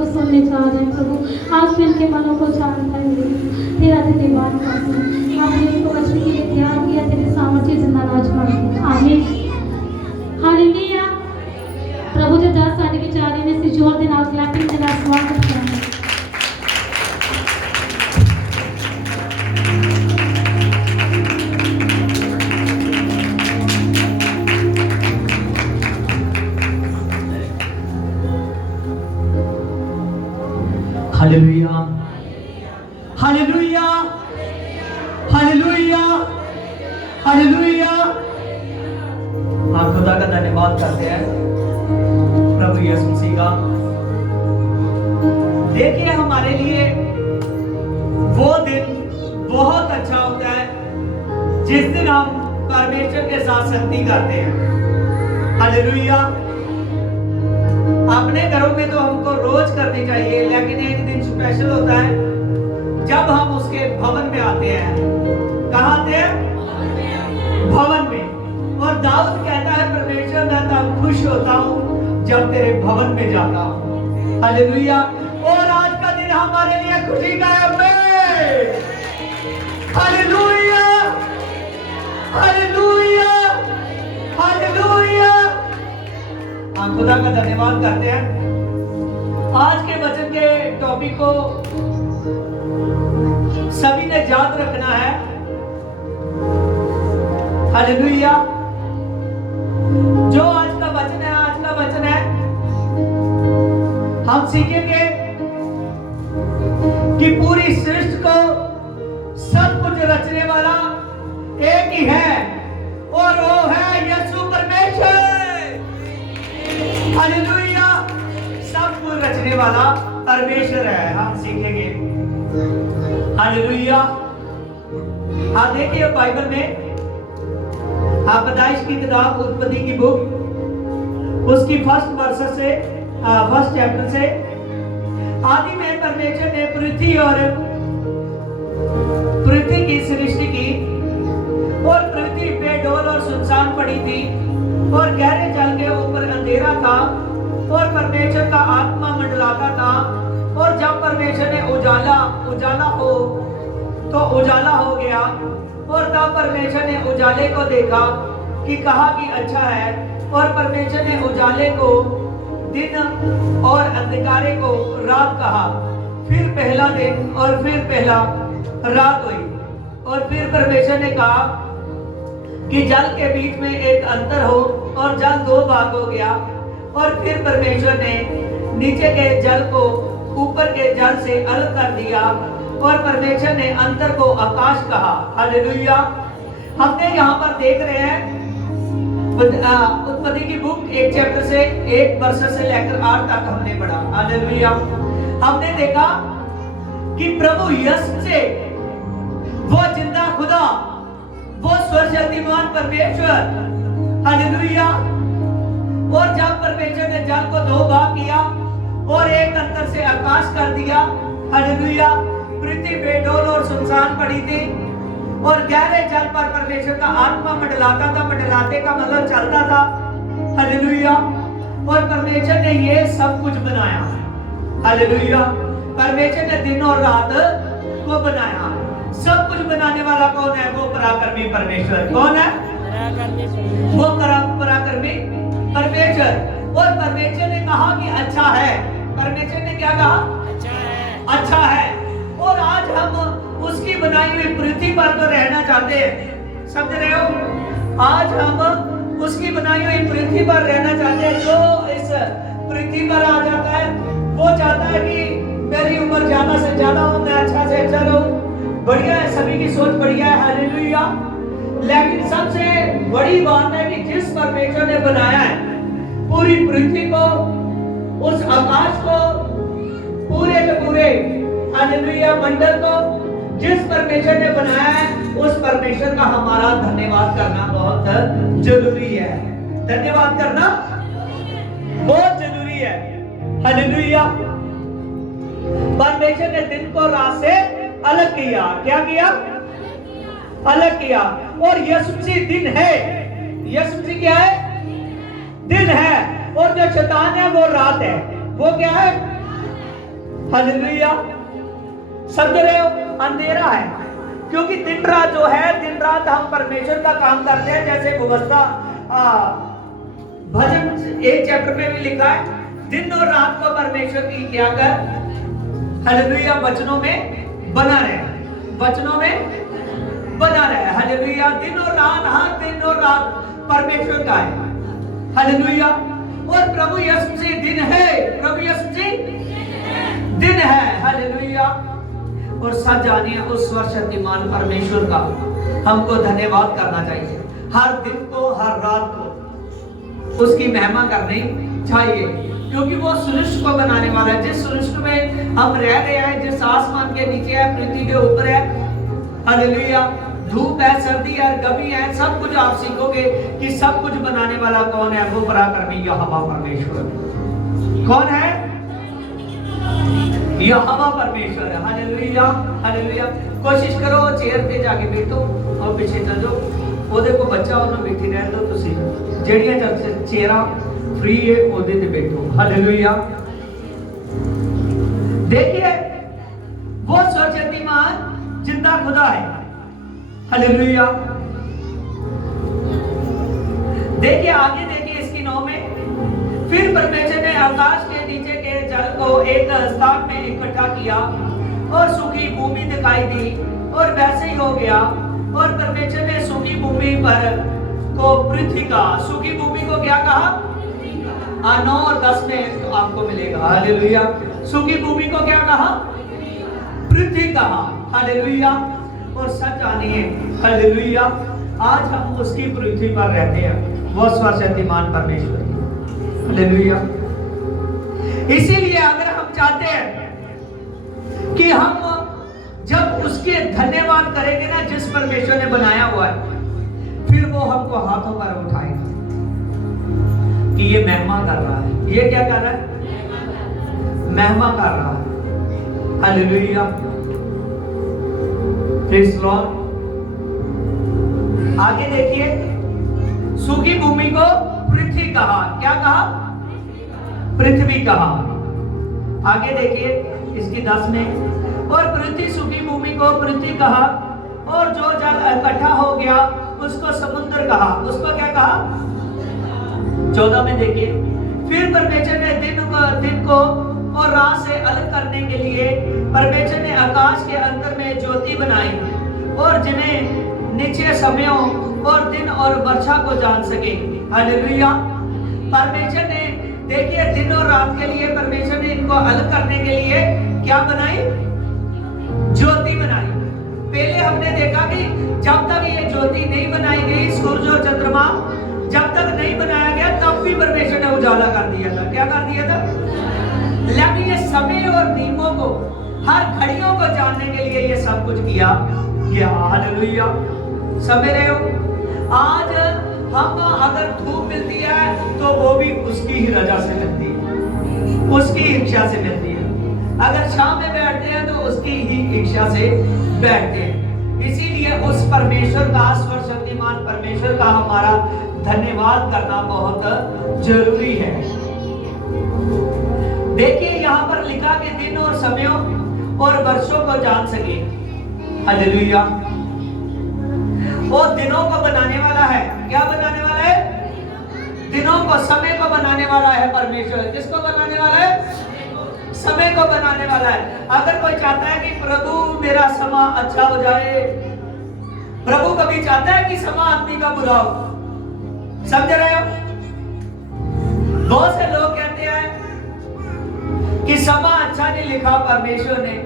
को सुनने चाह रहे हैं प्रभु। आज भी उनके मनों को जानता है तेरा धन्यवाद करते हैं। आपने उनको बचने के लिए तैयार किया, तेरे सामर्थ्य जिंदा राज करते हैं। आमीन हालेलुया। प्रभु जो 10 साल की जा रहे हैं, जोर देना क्लैपिंग देना स्वागत करें। Hallelujah hallelujah hallelujah hallelujah. हम खुदा का धन्यवाद करते हैं प्रभु यीशु मसीह का। देखिए हमारे लिए वो दिन बहुत अच्छा होता है जिस दिन हम परमेश्वर के साथ संगति करते हैं। हालेलुया। अपने घरों में तो हमको रोज करनी चाहिए, लेकिन एक दिन स्पेशल होता है जब हम उसके भवन में आते हैं। कहाँ आते हैं? भवन में। और दाऊद कहता है परमेश्वर मैं तब खुश होता हूँ जब तेरे भवन में जाता हूँ। हालेलुया। और आज का दिन हमारे लिए खुशी का है। Hallelujah hallelujah hallelujah. हम खुदा का धन्यवाद करते हैं। आज के वचन के टॉपिक को सभी ने याद रखना है। हालेलुया। जो आज का वचन है हम सीखेंगे कि पूरी सृष्टि को सब कुछ रचने वाला एक ही है और वो है यीशु परमेश्वर। हालेलुया। सब कुछ रचने वाला परमेश्वर है, हम सीखेंगे। हालेलुया। आप देखिए बाइबल में पैदाइश की किताब उत्पत्ति की बुक उसकी फर्स्ट चैप्टर से आदि में परमेश्वर ने पृथ्वी की सृष्टि की और पृथ्वी बेडौल और सुनसान पड़ी थी और गहरे जल के ऊपर अंधेरा था और परमेश्वर का आत्मा मंडलाता था। और जब परमेश्वर ने उजाला हो तो उजाला हो गया। और तब परमेश्वर ने उजाले को देखा कि कहा कि अच्छा है। और परमेश्वर ने उजाले को दिन और अंधकारे को रात कहा। फिर पहला दिन और फिर पहला रात हुई। और फिर परमेश्वर ने कहा कि जल के बीच में एक अंतर हो और जल 2 भाग हो गया। और फिर परमेश्वर ने नीचे के जल को ऊपर के जल से अलग कर दिया और परमेश्वर ने अंतर को आकाश कहा। हालेलुया। हमने यहाँ पर देख रहे हैं उत्पत्ति की बुक 1 चैप्टर से 1 वर्ष से लेकर 8 तक हमने पढ़ा। हालेलुया। हमने देखा कि प्रभु यीशु से वो जिंदा खुदा, वो सर्वशक्तिमान परमेश्वर। हालेलुया। और जब परमेश्वर ने जल को 2 भाग किया और एक अंतर से आकाश कर दिया। हालेलुया। पृथ्वी बेडौल और सुनसान पड़ी थी और गहरे जल पर परमेश्वर का आत्मा मंडलाता था। मंडलाते का मतलब चलता था। हालेलुया। और परमेश्वर ने ये सब कुछ बनाया। हालेलुया। परमेश्वर ने दिन और रात को बनाया। सब कुछ बनाने वाला कौन है? वो पराक्रमी परमेश्वर। कौन है? वो पराक्रमी परमेश्वर। और परमेश्वर ने कहा कि अच्छा है। परमेश्वर ने क्या कहा? अच्छा है। और आज हम उसकी बनाई हुई पृथ्वी पर तो रहना चाहते हैं। समझ रहे हो? आज हम उसकी बनाई हुई पृथ्वी पर रहना चाहते हैं। जो इस पृथ्वी पर आ जाता है वो चाहता है कि मेरी उम्र ज्यादा से ज्यादा हो, मैं अच्छा से अच्छा रहूं। बढ़िया है, सभी की सोच बढ़िया है। हालेलुया। लेकिन सबसे बड़ी बात है कि जिस परमेश्वर ने बनाया है पूरी पृथ्वी को, उस आकाश को, पूरे के पूरे हालेलुया मंडल को, जिस परमेश्वर ने बनाया है उस परमेश्वर का हमारा धन्यवाद करना बहुत जरूरी है। धन्यवाद करना बहुत जरूरी है। हालेलुया। परमेश्वर ने दिन को रात से अलग किया। क्या किया? अलग किया। और यीशु मसीह दिन है। यीशु मसीह क्या है? दिन है। और जो शैतान है वो रात है। वो क्या है? हालेलुया। समझ रहे हो, अंधेरा है, क्योंकि दिन रात जो है, दिन रात हम परमेश्वर का काम करते हैं। जैसे व्यवस्था भजन 1 चैप्टर में भी लिखा है, दिन और रात को परमेश्वर की क्या कर, हालेलुया, वचनों में बना रहे, वचनों में बना रहे। हालेलुया। दिन और रात, हाँ, दिन और रात परमेश्वर का है। हालेलुया। और प्रभु यीशु जी दिन है, प्रभु यीशु जी दिन है। हालेलुया। और सच जानिए, उस सर्वशक्तिमान परमेश्वर का हमको धन्यवाद करना चाहिए। हर दिन को, हर रात को उसकी महिमा करनी चाहिए, क्योंकि वो सृष्टि को बनाने वाला है। जिस सृष्टि में हम रह रहे हैं, जिस आसमान के नीचे है, पृथ्वी के ऊपर है, हालेलुया, धूप है, सर्दी है, गर्मी है, सब कुछ आप सीखोगे कि सब कुछ बनाने वाला कौन है। वो पराक्रमी यहोवा परमेश्वर। कौन है? यहोवा परमेश्वर है। Hallelujah, hallelujah. कोशिश करो चेयर पे जाके बैठो और पीछे चल जाओ। वो देखो बच्चा और बैठी रह दो, तुसी जेड़ियां चेयरा फ्री है ओदे ते बैठो। हालेलुया। देखिए, वो सर्वशक्तिमान जिंदा खुदा है। हालेलुया। देखिए आगे, देखिए इसकी 9 में, फिर परमेश्वर ने आकाश के नीचे के जल को एक स्थान में इकट्ठा किया और सूखी भूमि दिखाई दी, और वैसे ही हो गया। और परमेश्वर ने सूखी भूमि पर को पृथ्वी कहा। सूखी भूमि को क्या कहा? 9 और 10 में तो आपको मिलेगा। हालेलुया। सूखी भूमि को क्या कहा? पृथ्वी कहा। हालेलुया। और सच जानिए, हालेलुया, आज हम उसकी पृथ्वी पर रहते हैं, वो सर्वशक्तिमान परमेश्वर। हालेलुया। इसीलिए अगर हम चाहते हैं कि हम जब उसके धन्यवाद करेंगे ना, जिस परमेश्वर ने बनाया हुआ है, फिर वो हमको हाथों पर उठाएगा कि ये महिमा कर रहा है। ये क्या कर रहा है? महिमा कर रहा है। हालेलुया। Praise Lord. आगे देखिए, सूखी भूमि को पृथ्वी कहा। क्या कहा? पृथ्वी कहा। आगे देखिए इसकी 10 में, और पृथ्वी, सूखी भूमि को पृथ्वी कहा, और जो जल इकट्ठा हो गया उसको समुद्र कहा। उसको क्या कहा? 14 में देखिए, फिर परमेश्वर ने दिन को और रात से अलग करने के लिए परमेश्वर ने आकाश के अंदर में ज्योति बनाई, और जिन्हें नीचे समयों और दिन और वर्षा को जान सके। हालेलुया। परमेश्वर ने, देखिए, दिन और रात के लिए परमेश्वर ने इनको अलग करने के लिए क्या बनाई? ज्योति बनाई। पहले हमने देखा कि जब तक ये ज्योति नहीं बनाई गई, सूरज और चंद्रमा जब तक नहीं बनाया गया, तब भी परमेश्वर ने उजाला कर दिया था। क्या कर दिया था? लेकिन ये समय और नियमों को, हर घड़ियों को जानने के लिए ये सब कुछ किया गया। हालेलुया। समझ रहे हो? आज हम अगर धूप मिलती है तो वो भी उसकी ही रजा से मिलती है, उसकी इच्छा से मिलती है। अगर शाम में बैठते हैं तो उसकी ही इच्छा से बैठते हैं। इसीलिए उस परमेश्वर का, सर्वशक्तिमान परमेश्वर का हमारा धन्यवाद करना बहुत जरूरी है। देखिए यहाँ पर लिखा कि दिन और समयों और वर्षों को जान सके। हालेलुया। वो दिनों को बनाने वाला है। क्या बनाने वाला है? दिनों को, समय को बनाने वाला है परमेश्वर। किसको बनाने वाला है? समय को बनाने वाला है। अगर कोई चाहता है कि प्रभु मेरा समा अच्छा हो जाए, प्रभु कभी चाहता है कि समा आदमी का बुरा हो? समझ रहे हो? बहुत से लोग कहते हैं कि समा अच्छा नहीं लिखा परमेश्वर ने,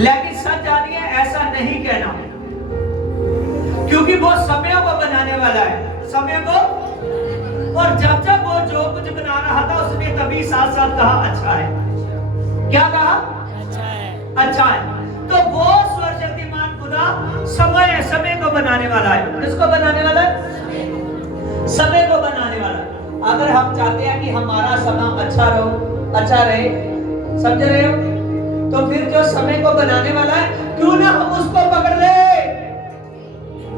लेकिन सच जानिए ऐसा नहीं कहना, क्योंकि वो समय को बनाने वाला है, समय को। और जब जब वो जो कुछ बना रहा था, उसने तभी साथ साथ कहा अच्छा है। क्या कहा? अच्छा है, अच्छा है। तो वो सर्वशक्तिमान खुदा समय को बनाने वाला है। किसको बनाने वाला है? समय को बनाने वाला है। अगर हम चाहते हैं कि हमारा समय अच्छा रहे, समझ रहे हो, तो फिर जो समय को बनाने वाला है, क्यों ना हम उसको पकड़ ले,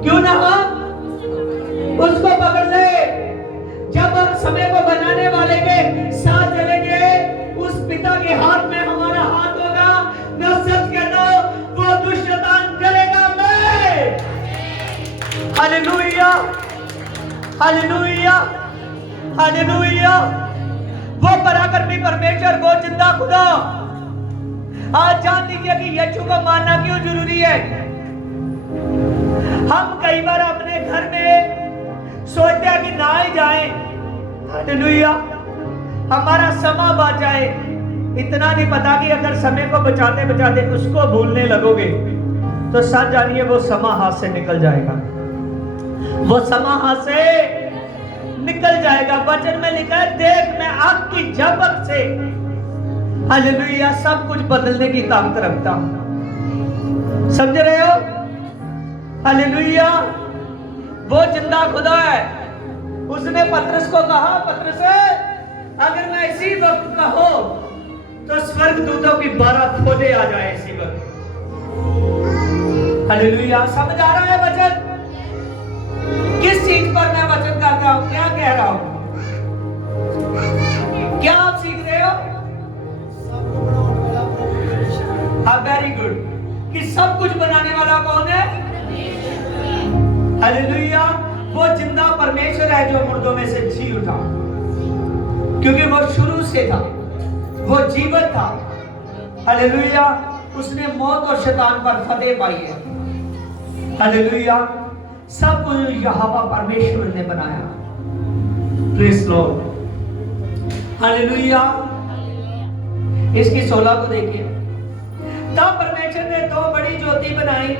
क्यों ना हम उसको पकड़ ले। जब हम समय को बनाने वाले के साथ चलेंगे, उस पिता के हाथ में हम हालेलुया, हालेलुया, हालेलुया। वो पराक्रमी परमेश्वर, वो जिंदा खुदा। आज जान लीजिए कि यीशु को मानना क्यों जरूरी है। हम कई बार अपने घर में सोचते हैं कि ना ही जाए, हालेलुया, हमारा समय बच जाए। इतना नहीं पता कि अगर समय को बचाते बचाते उसको भूलने लगोगे तो सच जानिए वो समय हाथ से निकल जाएगा, वो समय हाथ से निकल जाएगा। वचन में लिखा है, देख मैं आग की झपक से, हालेलुया, सब कुछ बदलने की ताकत रखता हूं। समझ रहे हो? हालेलुया, वो जिंदा खुदा है। उसने पतरस को कहा, पतरस अगर मैं इसी वक्त कहो तो स्वर्गदूतों की 12 फौजें आ जाए इसी वक्त। हालेलुया, समझ आ रहा है वचन? किस चीज पर मैं वचन करता हूं, क्या कह रहा हूं, क्या आप सीख रहे हो? हाँ, वेरी गुड। कि सब कुछ बनाने वाला कौन है? हालेलुया, वो जिंदा परमेश्वर है जो मुर्दों में से जी उठा, क्योंकि वो शुरू से था, वो जीवन था। हालेलुया, उसने मौत और शैतान पर फतेह पाई है। हालेलुया, सब कुछ यहोवा परमेश्वर ने बनाया। Praise Lord, hallelujah. इसकी 16 को देखिए। तब परमेश्वर ने 2 बड़ी ज्योति बनाई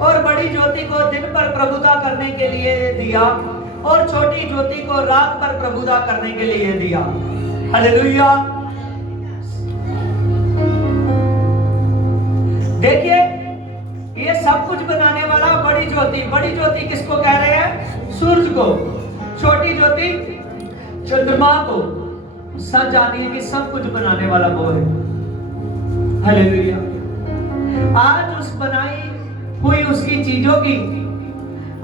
और बड़ी ज्योति को दिन पर प्रभुता करने के लिए दिया और छोटी ज्योति को रात पर प्रभुता करने के लिए दिया। हालेलुया, देखिए ये सब कुछ बनाने वाला बड़ी ज्योति किसको कह रहे हैं? सूरज को। छोटी ज्योति चंद्रमा को। सब जानिए कि सब कुछ बनाने वाला वो है। हालेलुया, आज उस बनाई हुई उसकी चीजों की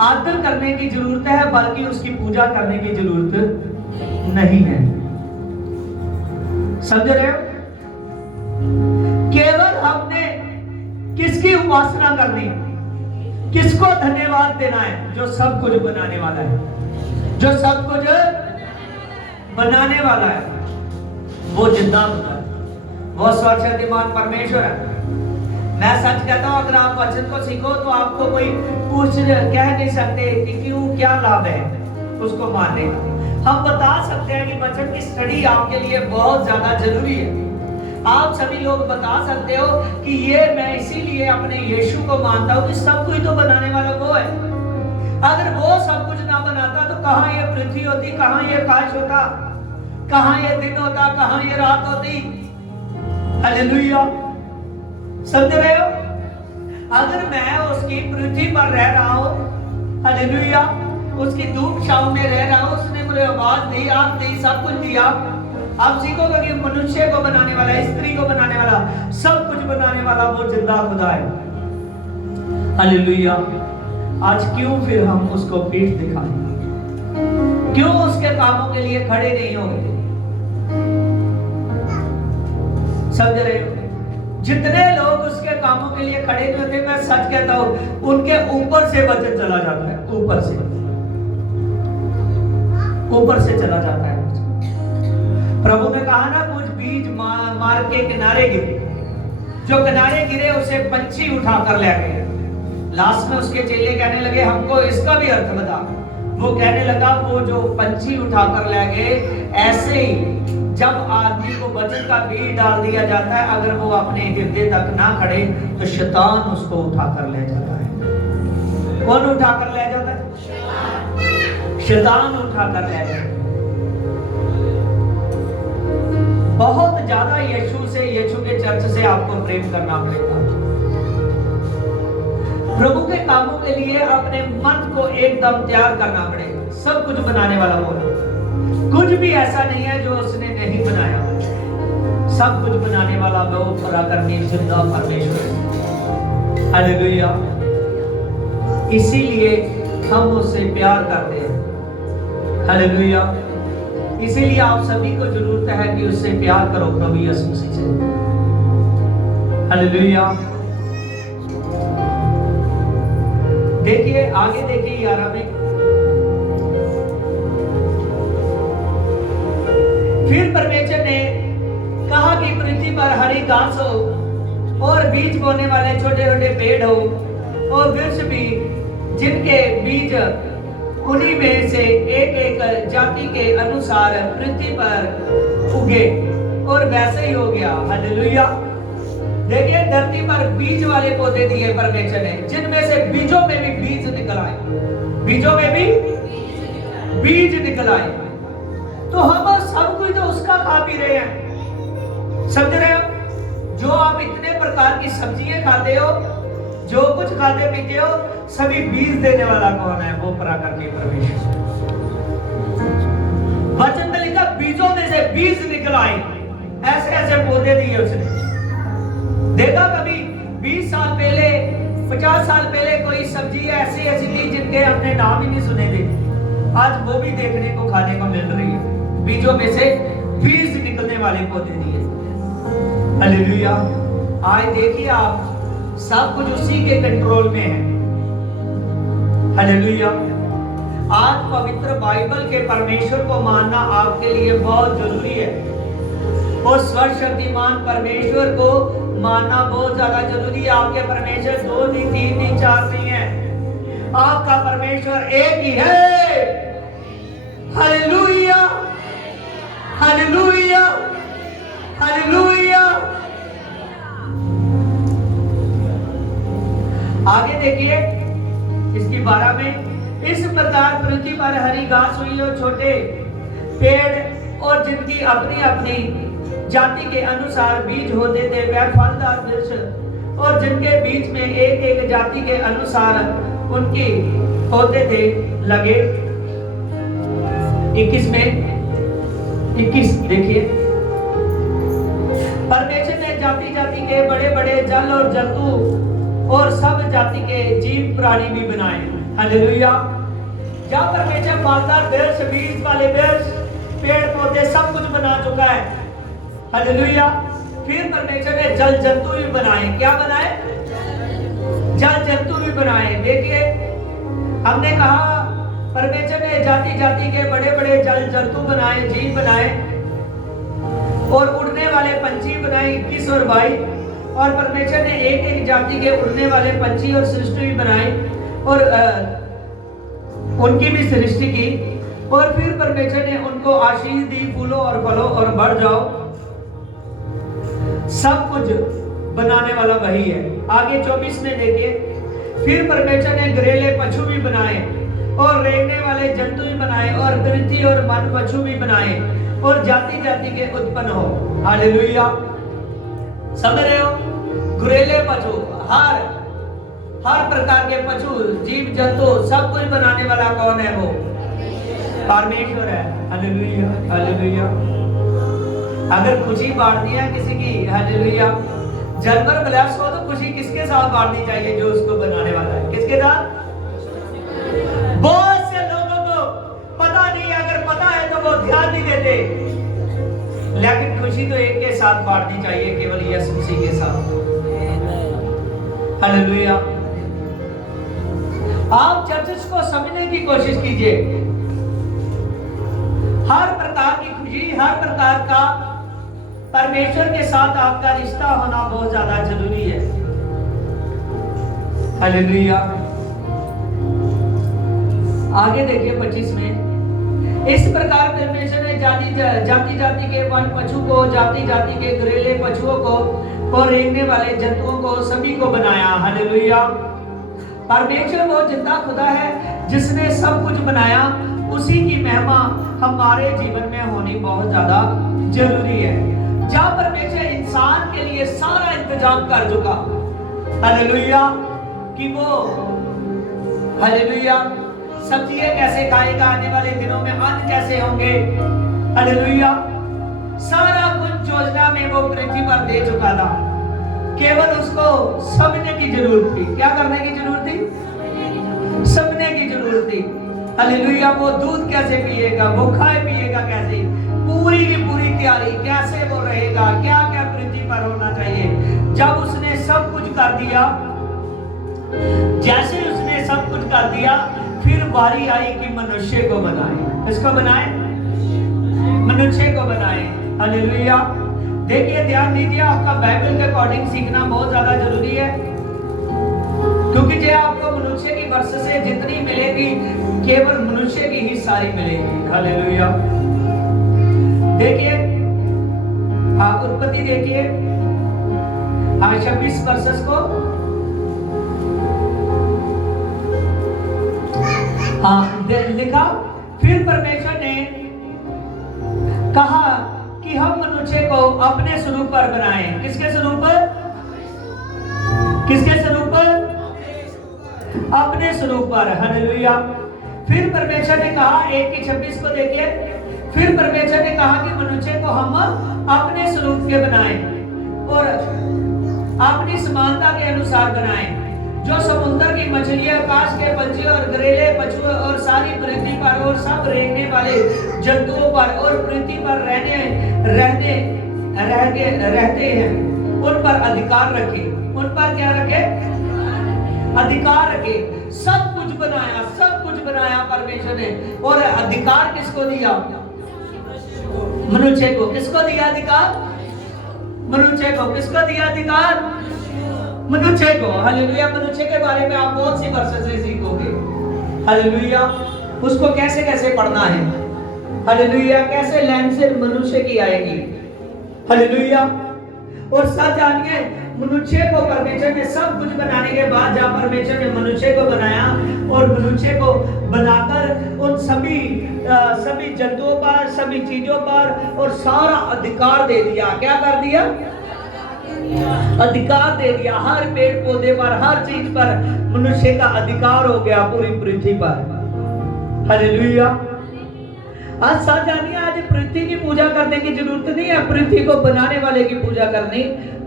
आदर करने की जरूरत है, बल्कि उसकी पूजा करने की जरूरत नहीं है। समझ रहे हो? केवल हमने किसकी उपासना करनी, किसको धन्यवाद देना है? जो सब कुछ बनाने वाला है, जो सब कुछ बनाने वाला है, वो जिंदा खुदा है, वो सर्वशक्तिमान परमेश्वर है। मैं सच कहता हूं, अगर आप वचन को सीखो तो आपको कोई कुछ कह नहीं सकते कि क्यों, क्या लाभ है उसको मानने का। हम बता सकते हैं कि वचन की स्टडी आपके लिए बहुत ज्यादा जरूरी है। आप सभी लोग बता सकते हो कि ये मैं इसीलिए अपने यीशु को मानता हूं कि सब कुछ तो बनाने वाला वो है। अगर वो सब कुछ ना बनाता तो कहां ये पृथ्वी होती, कहां ये काश होता, कहां ये दिन होता, कहां ये रात होती। हालेलुया, समझ रहे हो? अगर मैं उसकी पृथ्वी पर रह रहा हूं, हालेलुया, उसकी धूप छांव में रह रहा हूं, उसने मुझे आवाज दी, आग दी, सब कुछ दिया। आप सीखोगे कि मनुष्य को बनाने वाला, स्त्री को बनाने वाला, सब कुछ बनाने वाला वो जिंदा खुदा है। हालेलुया, आज क्यों फिर हम उसको पीठ दिखाएं? क्यों उसके कामों के लिए खड़े नहीं होंगे? समझ रहे हो? जितने लोग उसके कामों के लिए खड़े नहीं होते, मैं सच कहता हूं, उनके ऊपर से वचन चला जाता है, ऊपर से चला जाता है। प्रभु ने कहा ना, कुछ बीज मार के किनारे गिरे, जो किनारे गिरे उसे पंछी उठाकर ले गए। लास्ट में उसके चेले कहने लगे, हमको इसका भी अर्थ बता। वो कहने लगा, वो जो पंछी उठाकर ले गए, ऐसे ही जब आदमी को वचन का बीज डाल दिया जाता है, अगर वो अपने हृदय तक ना खड़े तो शैतान उसको उठाकर ले जाता है। कौन उठाकर ले जाता है? शैतान उठाकर ले जाता है। बहुत ज्यादा यीशु के चर्च से आपको प्रेम करना पड़ेगा। प्रभु के कामों के लिए अपने मन को एकदम तैयार करना पड़ेगा। सब कुछ बनाने वाला वो है, कुछ भी ऐसा नहीं है जो उसने नहीं बनाया। सब कुछ बनाने वाला वो पराक्रमी जिंदा परमेश्वर है। हालेलुया, इसीलिए हम उससे प्यार करते हैं। हालेलुया, इसीलिए आप सभी को जरूरत है कि उससे प्यार करो, प्रभु यीशु मसीह से। हालेलुया, देखिए आगे, देखिए 11 में, फिर परमेश्वर ने कहा कि पृथ्वी पर हरी घास हो और बीज बोने वाले छोटे छोटे पेड़ हो और वृक्ष भी, जिनके बीज उन्हीं में से एक एक जाति के अनुसार पृथ्वी पर उगे, और वैसे ही हो गया। हालेलुया। देखिए धरती पर बीज वाले पौधे दिए परमेश्वर ने, जिनमें से बीजों में भी बीज निकल आए, बीजों में भी बीज निकल आए। तो हम सब कुछ तो उसका खा पी रहे हैं, समझ रहे हो? जो आप इतने प्रकार की सब्जियां खाते हो, जो कुछ खाते पीते हो, सभी बीज देने वाला कौन है? वो पराकर के परमेश्वर। वचन में लिखा बीजों में से बीज निकल आए, ऐसे ऐसे पौधे दिए उसने। देखा कभी 20 साल पहले, 50 साल पहले कोई सब्जी ऐसी ऐसी थी जिनके हमने नाम ही नहीं सुने थे, आज वो भी देखने को खाने को मिल रही है। बीजों में से बीज निकलने वाले पौधे दिए। हालेलुया। आज देखिए आप, सब कुछ उसी के कंट्रोल में है। हालेलुया। आज पवित्र बाइबल के परमेश्वर को मानना आपके लिए बहुत जरूरी है, और सर्वशक्तिमान परमेश्वर को मानना बहुत ज्यादा जरूरी है। आपके परमेश्वर 2 नहीं, 3 नहीं, 4 नहीं है, आपका परमेश्वर एक ही है। Hallelujah, hallelujah, hallelujah. आगे देखिए इसकी 12 में, इस प्रकार पृथ्वी पर हरी घास हुई और छोटे पेड़, और जिनकी अपनी अपनी जाति के अनुसार बीज होते थे, वह फलदार वृक्ष, और जिनके बीच में एक एक जाति के अनुसार उनकी होते थे, लगे। 21 में, 21 देखिए, परमेश्वर ने जाति जाति के बड़े बड़े जल और जंतु और सब जाति के जीव प्राणी भी बनाए। हालेलुया। जब परमेश्वर फलदार वृक्ष, बीज वाले वृक्ष, पेड़ पौधे सब कुछ बना चुका है। हालेलुया। फिर परमेश्वर ने जल जंतु भी बनाए। क्या बनाए? जल जंतु भी बनाए। देखिए हमने कहा परमेश्वर ने जाति जाति के बड़े बड़े जल जंतु बनाए, जीव बनाए, और उड़ने वाले पंछी बनाए 21 और 22, और परमेश्वर ने एक एक जाति के उड़ने वाले पंछी और सृष्टि भी बनाई, और उनकी भी सृष्टि की। और फिर परमेश्वर ने उनको आशीष दी, फूलो और फलो और बढ़ जाओ। सब कुछ बनाने वाला वही है। आगे 24 में देखिए, फिर परमेश्वर ने घरेले पशु भी बनाए और रेंगने वाले जंतु भी बनाए, और पृथ्वी और वन पशु भी बनाए, और जाति जाति के उत्पन्न हो। हालेलुया। समझ रहे हो? घरेले पशु, हर प्रकार के पशु, जीव जंतु, सब कुछ बनाने वाला कौन है? वो परमेश्वर है। Hallelujah, hallelujah. अगर खुशी बांटनी है किसी की, हालेलुया, जानवर ब्लेस हो तो खुशी किसके साथ बांटनी चाहिए? जो उसको बनाने वाला है। किसके साथ? बहुत से लोगों को पता नहीं, अगर पता है तो वो ध्यान नहीं देते, लेकिन खुशी तो एक के साथ बांटनी चाहिए, केवल यीशु मसीह के साथ। हालेलुया। आप चर्चेस को समझने की कोशिश कीजिए। हर प्रकार की खुशी, हर प्रकार का परमेश्वर के साथ आपका रिश्ता होना बहुत ज्यादा जरूरी है। हालेलुया। आगे देखिए 25 में, इस प्रकार परमेश्वर ने जाति जाति के वन पशु को, जाति जाति के घरेले पशुओं को, और रेंगने वाले जंतुओं को, सभी को बनाया। हालेलुया। परमेश्वर वो जिंदा खुदा है जिसने सब कुछ बनाया, उसी की महिमा हमारे जीवन में होनी बहुत ज्यादा जरूरी है। जहां परमेश्वर इंसान के लिए सारा इंतजाम कर चुका, हालेलुया, कि वो, हालेलुया, सब्जियां कैसे खाएगा, आने वाले दिनों में अन्न कैसे होंगे, हालेलुया, सारा कुछ योजना में वो पृथ्वी पर दे चुका था। केवल उसको समझने की जरूरत थी। क्या करने की जरूरत थी? समझने की जरूरत थी। हालेलुया। वो दूध कैसे पिएगा, वो खाए पिएगा कैसे, पूरी की पूरी तैयारी, कैसे वो रहेगा, क्या क्या पृथ्वी पर होना चाहिए। जब उसने सब कुछ कर दिया, जैसे उसने सब कुछ कर दिया, फिर बारी आई कि मनुष्य को बनाए। किसको बनाए? मनुष्य को बनाए। हालेलुया। देखिए, ध्यान दीजिए, आपका बाइबल के अकॉर्डिंग सीखना बहुत ज्यादा जरूरी है, क्योंकि जो आपको मनुष्य की वर्ष से जितनी मिलेगी, केवल मनुष्य की ही सारी मिलेगी। हालेलुया। देखिए, आप उत्पत्ति देखिए, 26 वर्सेस को, लिखा, फिर परमेश्वर ने कहा कि हम मनुष्य को अपने स्वरूप पर बनाएं। किसके स्वरूप पर? किसके स्वरूप पर? अपने स्वरूप पर। हालेलुया। फिर परमेश्वर ने कहा, 1:26 को देखिए, फिर परमेश्वर ने कहा कि मनुष्य को हम अपने स्वरूप के बनाएं और अपनी समानता के अनुसार बनाएं, जो समुद्र की मछलियां, आकाश के पंछी और घरेलू पशु और सारी पृथ्वी पर और सब रहने वाले जंतुओं पर और पृथ्वी पर रहते हैं, उन पर अधिकार रखे। उन पर क्या रखे? अधिकार रखे। सब कुछ बनाया परमेश्वर ने, और अधिकार किसको दिया? मनुष्य को। किसको दिया अधिकार? मनुष्य को। किसको दिया अधिकार? मनुष्य को। हालेलुया। मनुष्य के बारे में आप बहुत सी वर्षों से सीखोगे। हालेलुया। उसको कैसे कैसे पढ़ना है। हालेलुया। कैसे लाइन से मनुष्य की आएगी। हालेलुया। और सच जानिए, मनुष्य को परमेश्वर ने सब कुछ बनाने के बाद, जब परमेश्वर ने मनुष्य को बनाया और मनुष्य को बनाकर उन सभी जंतुओं पर, सभी चीजों पर और सारा अधिकार दे दिया। क्या कर दिया? अधिकार दे दिया। हर पेड़ पौधे पर, हर चीज पर मनुष्य का अधिकार हो गया पूरी पृथ्वी पर। हालेलुया। आज साथ जानिए, आज पृथ्वी की पूजा करने की जरूरत नहीं है, पृथ्वी को बनाने वाले की पूजा करनी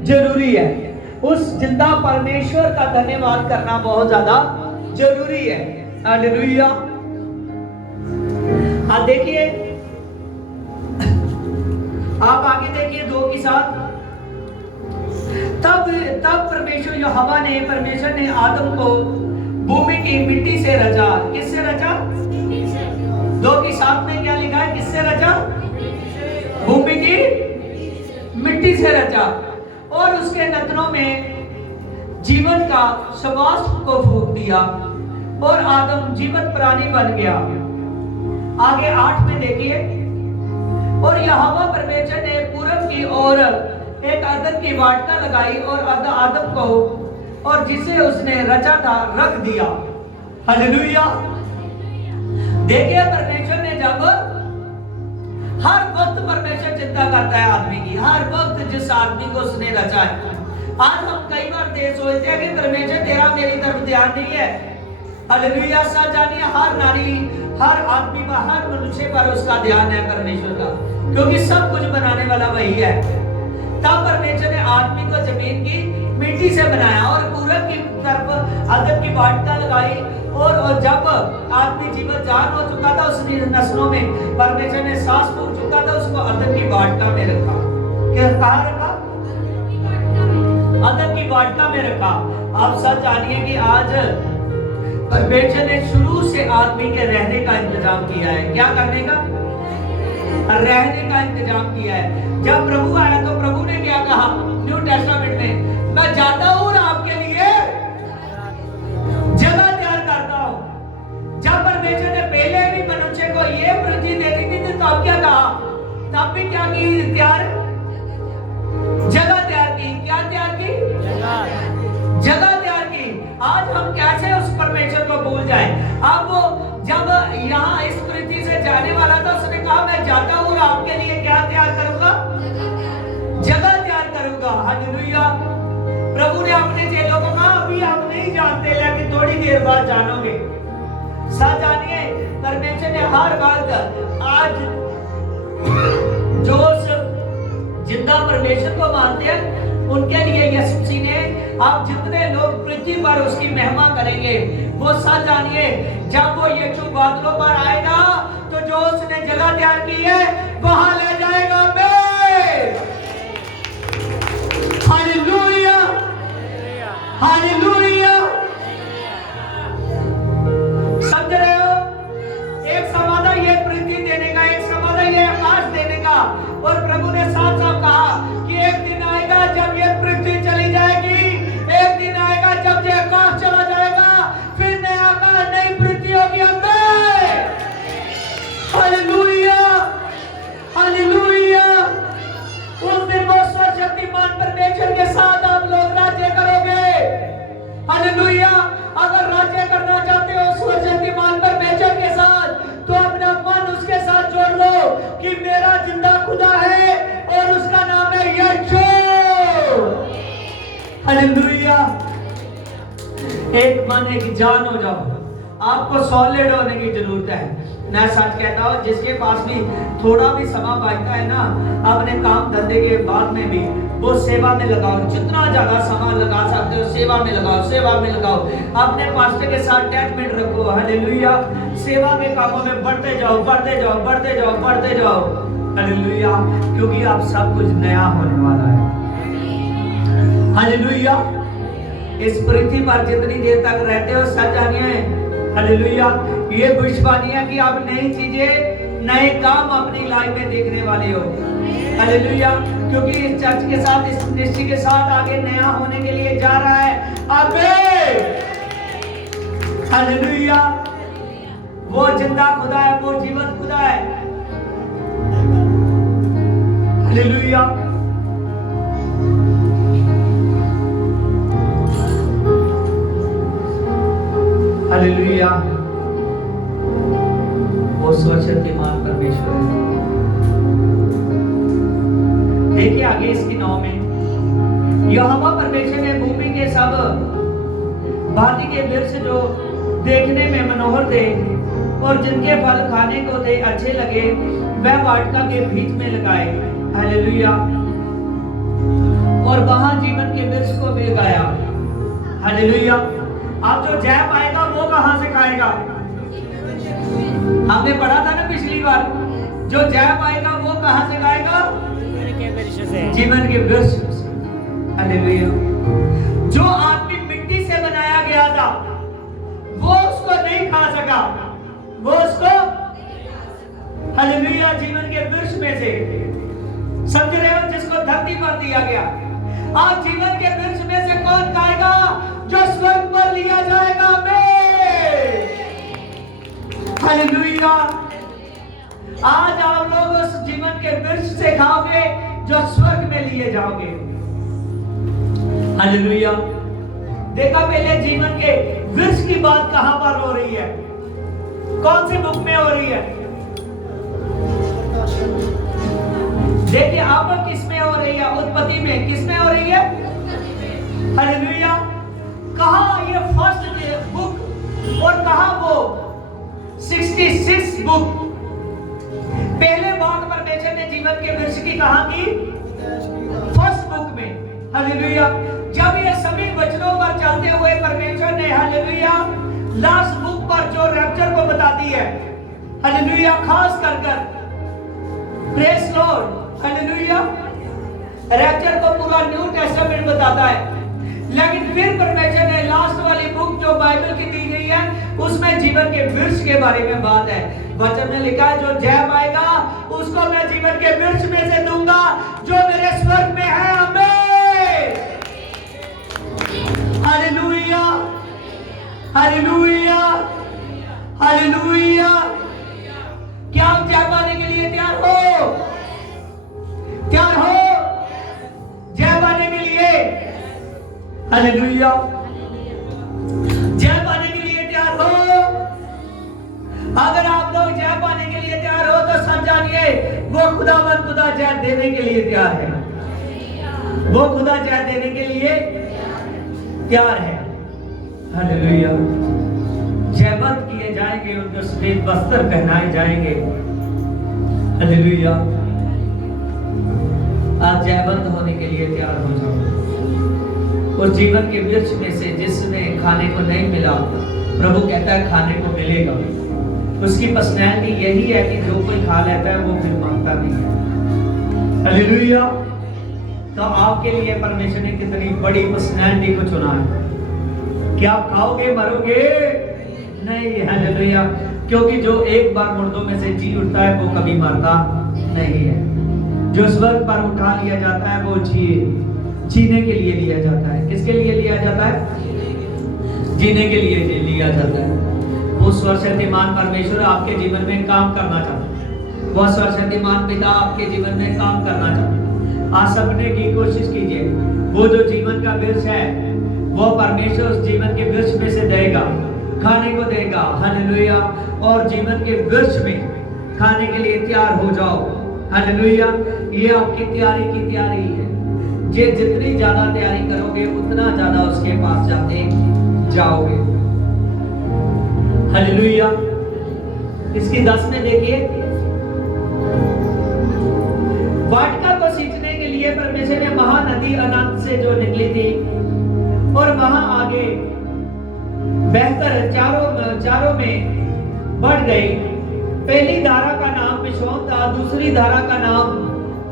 जरूरी है। उस जिंदा परमेश्वर का धन्यवाद करना बहुत ज्यादा जरूरी है। हालेलुया। हाँ, देखिए, आप आगे देखिए 2 के साथ। तब परमेश्वर ने आदम को भूमि की मिट्टी से रचा। किससे रचा? 2 के साथ में क्या लिखा है? किससे रचा? भूमि की मिट्टी से रचा, और उसके नथनों में जीवन का श्वास को फूंक दिया, और आदम जीवित प्राणी बन गया। आगे 8 में देखिए, और यहोवा परमेश्वर ने पूरब की ओर एक अदन की वाटिका लगाई और आदम को और जिसे उसने रचा था रख दिया। हालेलुया। देखिए, परमेश्वर ने जब हर वक्त परमेश्वर चिंता करता है आदमी की, हर वक्त जिस आदमी को उसने रचा है। आज हम कई बार सोचते हैं कि परमेश्वर तेरा मेरी तरफ ध्यान नहीं है। हालेलुया। सच जानिए, हर नारी, हर आदमी पर, हर मनुष्य पर उसका ध्यान है परमेश्वर का, क्योंकि सब कुछ बनाने वाला वही है। तब परमेश्वर ने आदमी को जमीन की मिट्टी से बनाया और पूरब की तरफ अदन की वाटिका लगाई, और जब आदमी जीवन जान हो चुका था, उसकी नस्लों में परमेश्वर ने सांस फूंक चुका था, उसको अदन की वाटिका में रखा। क्या कहाँ रखा? अदन की वाटिका में रखा। आप सच जानिए कि आज परमेश्वर ने शुरू से आदमी के रहने का इंतजाम किया है। क्या करने का? रहने का इंतजाम किया है। जब प्रभु आया तो प्रभु ने क्या कहा न्यू टेस्टामेंट में? मैं जाता हूं और आपके लिए जगह तैयार करता हूं। जब परमेश्वर ने पहले भी मनुष्य को ये पृथ्वी दे दी थी, तो अब क्या कहा? तब भी क्या की? जगह तैयार की। क्या तैयार की? जगह तैयार की। आज हम कैसे उस परमेश्वर को भूल जाएं? अब वो जब यहाँ इस पृथ्वी से जाने वाला था, उसने कहा मैं जाता हूँ और आपके लिए क्या तैयार करूंगा? जगह तैयार करूंगा। हालेलुया। प्रभु ने अपने चेलों को कहा अभी आप नहीं जानते, लेकिन थोड़ी देर बाद जानोगे। सच जानिए, परमेश्वर ने हर बात, आज जो जिंदा परमेश्वर को मानते हैं उनके लिए यीशु मसीह ने, आप जितने लोग पृथ्वी पर उसकी महिमा करेंगे, वो सच जानिए जब वो यीशु बादलों पर आएगा तो जो उसने जगह तैयार की है वहां ले जाएगा। Hallelujah, hallelujah. एक मन एक जान हो जाओ। आपको सॉलिड होने की जरूरत है। मैं सच कहता हूँ, जिसके पास भी थोड़ा भी समय बचता है ना, अपने काम धंधे के बाद में भी वो सेवा में लगाओ। जितना ज्यादा समय लगा सकते हो सेवा में लगाओ, सेवा में लगाओ। अपने पास्टर के साथ अटैचमेंट रखो। हालेलुया। सेवा के कामों में बढ़ते जाओ, बढ़ते जाओ, बढ़ते जाओ, बढ़ते जाओ। हालेलुया। क्योंकि आप सब कुछ नया होने वाला है। हालेलुया। इस पृथ्वी पर जितनी देर तक रहते हो सच जानिए, हालेलुया, ये विश्वास है कि आप नई चीजें, नए काम अपनी लाइफ में देखने वाले हो। हालेलुया। क्योंकि इस चर्च के साथ, इस मिनिस्ट्री के साथ आगे नया होने के लिए जा रहा है। आमीन। हालेलुया। वो जिंदा खुदा है, वो जीवंत खुदा है। हालेलुया। हालेलुया। वो सर्वशक्तिमान परमेश्वर है। देखिए आगे इसकी 9 में, यहोवा परमेश्वर ने भूमि के सब भांति के वृक्ष जो देखने में मनोहर थे और जिनके फल खाने को थे अच्छे लगे, वह वाटिका के बीच में लगाए। हालेलुया। और वहां जीवन के वृक्ष को भी लगाया। हालेलुया। अब जो जय पाएगा वो कहां से खाएगा? हमने पढ़ा था ना पिछली बार, जो जय पाएगा वो कहां से खाएगा? जीवन के वृक्ष से। हालेलुया। जो आदमी मिट्टी से बनाया गया था वो उसको नहीं खा सका, वो उसको, हालेलुया, जीवन के वृक्ष में से, समझ रहे हो, जिसको धरती पर दिया गया। आज जीवन के वृक्ष में से कौन खाएगा? जो स्वर्ग पर लिया जाएगा। हालेलुया। आज आप लोग उस जीवन के वृक्ष से खाओगे जो स्वर्ग में लिए जाओगे। हालेलुया। देखा पहले जीवन के वृक्ष की बात कहां पर हो रही है? कौन सी बुक में हो रही है? देखिए अब किस में हो रही है? उत्पत्ति में। किस में हो रही है? हालेलुया। कहा ये फर्स्ट बुक और कहा वो 66 बुक। पहले बात परमेश्वर ने जीवन के वृक्ष की कहा की फर्स्ट बुक में। हालेलुया। जब ये सभी वचनों पर चलते हुए परमेश्वर ने, हालेलुया, लास्ट बुक पर जो रैप्चर को बताती है, हालेलुया, खास कर प्रेज लॉर्ड, हालेलुया, रैप्चर को पूरा न्यू टेस्टामेंट बताता है। लेकिन फिर परमेश्वर ने लास्ट वाली बुक जो बाइबल की दी गई है उसमें जीवन के वृक्ष के बारे में बात है। वचन में लिखा है, जो जय पाएगा उसको मैं जीवन के वृक्ष में से दूंगा जो मेरे स्वर्ग में है। आमीन। हालेलुया। हालेलुया। हालेलुया। क्या आप जय पाने के लिए तैयार हो? तैयार हो जय पाने के लिए? हालेलुया। जय पाने के लिए तैयार हो? अगर आप लोग जय पाने के लिए तैयार हो तो सब जानिए वो खुदावंद खुदा जय देने के लिए तैयार है। वो खुदा जय देने के लिए तैयार है। हालेलुया। जयवंत किए जाएंगे, उनको सफेद वस्त्र पहनाए जाएंगे। हालेलुया। आज जयवंत होने के लिए तैयार हो जाओ। उस जीवन के वृक्ष में से जिसने खाने को नहीं मिला, प्रभु कहता है खाने को मिलेगा। उसकी पर्सनैलिटी यही है कि जो कोई खा लेता है वो फिर मांगता नहीं है। हालेलुया। तो आपके लिए परमेश्वर ने कितनी बड़ी पर्सनैलिटी को चुना है कि आप खाओगे मरोगे नहीं। हालेलुया। क्योंकि जो एक बार मुर्दों में से जी उठता है वो कभी मरता नहीं है। जो स्वर्ग पर उठा लिया जाता है वो जीने के लिए लिया जाता है। किसके लिए लिया जाता है? जीने के लिए लिया जाता है। वो सर्वशक्तिमान परमेश्वर आपके जीवन में काम करना चाहता है। वो सर्वशक्तिमान पिता आपके जीवन में काम करना चाहता है। आज सबने की कोशिश कीजिए, वो जो जीवन का वृक्ष है वो परमेश्वर उस जीवन के वृक्ष में से देगा, खाने को देगा। हालेलुया। और जीवन के वृक्ष में खाने के लिए तैयार हो जाओ। हालेलुया। ये आपकी तैयारी की तैयारी है। जे जितनी ज्यादा तैयारी करोगे उतना ज्यादा उसके पास जाते जाओगे। हालेलुया। इसकी 10 में देखिए, वाटिका को सींचने के लिए परमेश्वर ने महानदी अनंत से जो निकली थी और वहां आगे बहकर चारों में बढ़ गई। पहली धारा का नाम पिशोन था, दूसरी धारा का नाम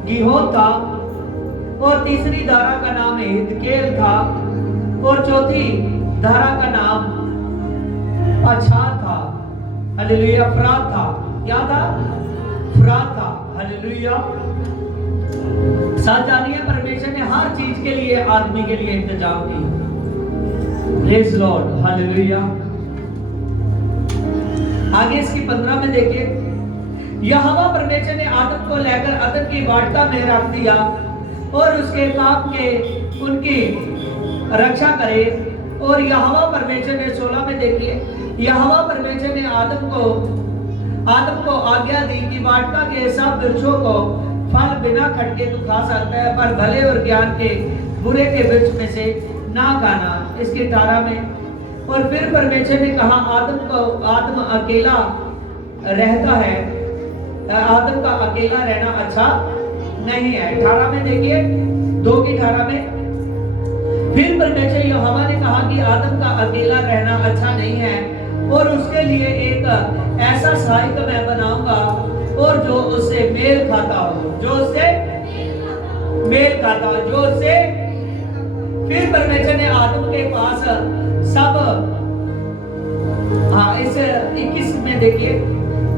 गीहोन था और तीसरी धारा का नाम हिदकेल था और चौथी धारा का नाम अच्छा था। हालेलुया। फरात था। क्या था? फरात था। हालेलुया। साथ जानिए, परमेश्वर ने हर चीज के लिए आदमी के लिए इंतजाम किया। Praise Lord. हालेलुया। आगे इसकी 15 में देखिए, यहोवा परमेश्वर ने आदम को लेकर अदन की वाटिका में रख दिया और उसके काम के उनकी रक्षा करे। और यहोवा परमेश्वर ने 16 में देखिए, यहोवा परमेश्वर ने आदम को आज्ञा दी कि वाटिका के सब वृक्षों को फल बिना खटके तू खा सकता है, पर भले और ज्ञान के बुरे के वृक्ष में से ना खाना। इसके 18 में, और फिर परमेश्वर ने कहा आदम अकेला रहता है, आदम का अकेला रहना अच्छा नहीं है। 18 में देखिए, 2 की 18 में, फिर परमेश्वर यहोवा ने कहा कि आदम का अकेला रहना अच्छा नहीं है और उसके लिए एक ऐसा सहायक मैं बनाऊंगा और जो उससे मेल खाता हो, जो उससे मेल खाता हो, जो उससे। फिर परमेश्वर ने आदम के पास सब इस 21 में देखिए,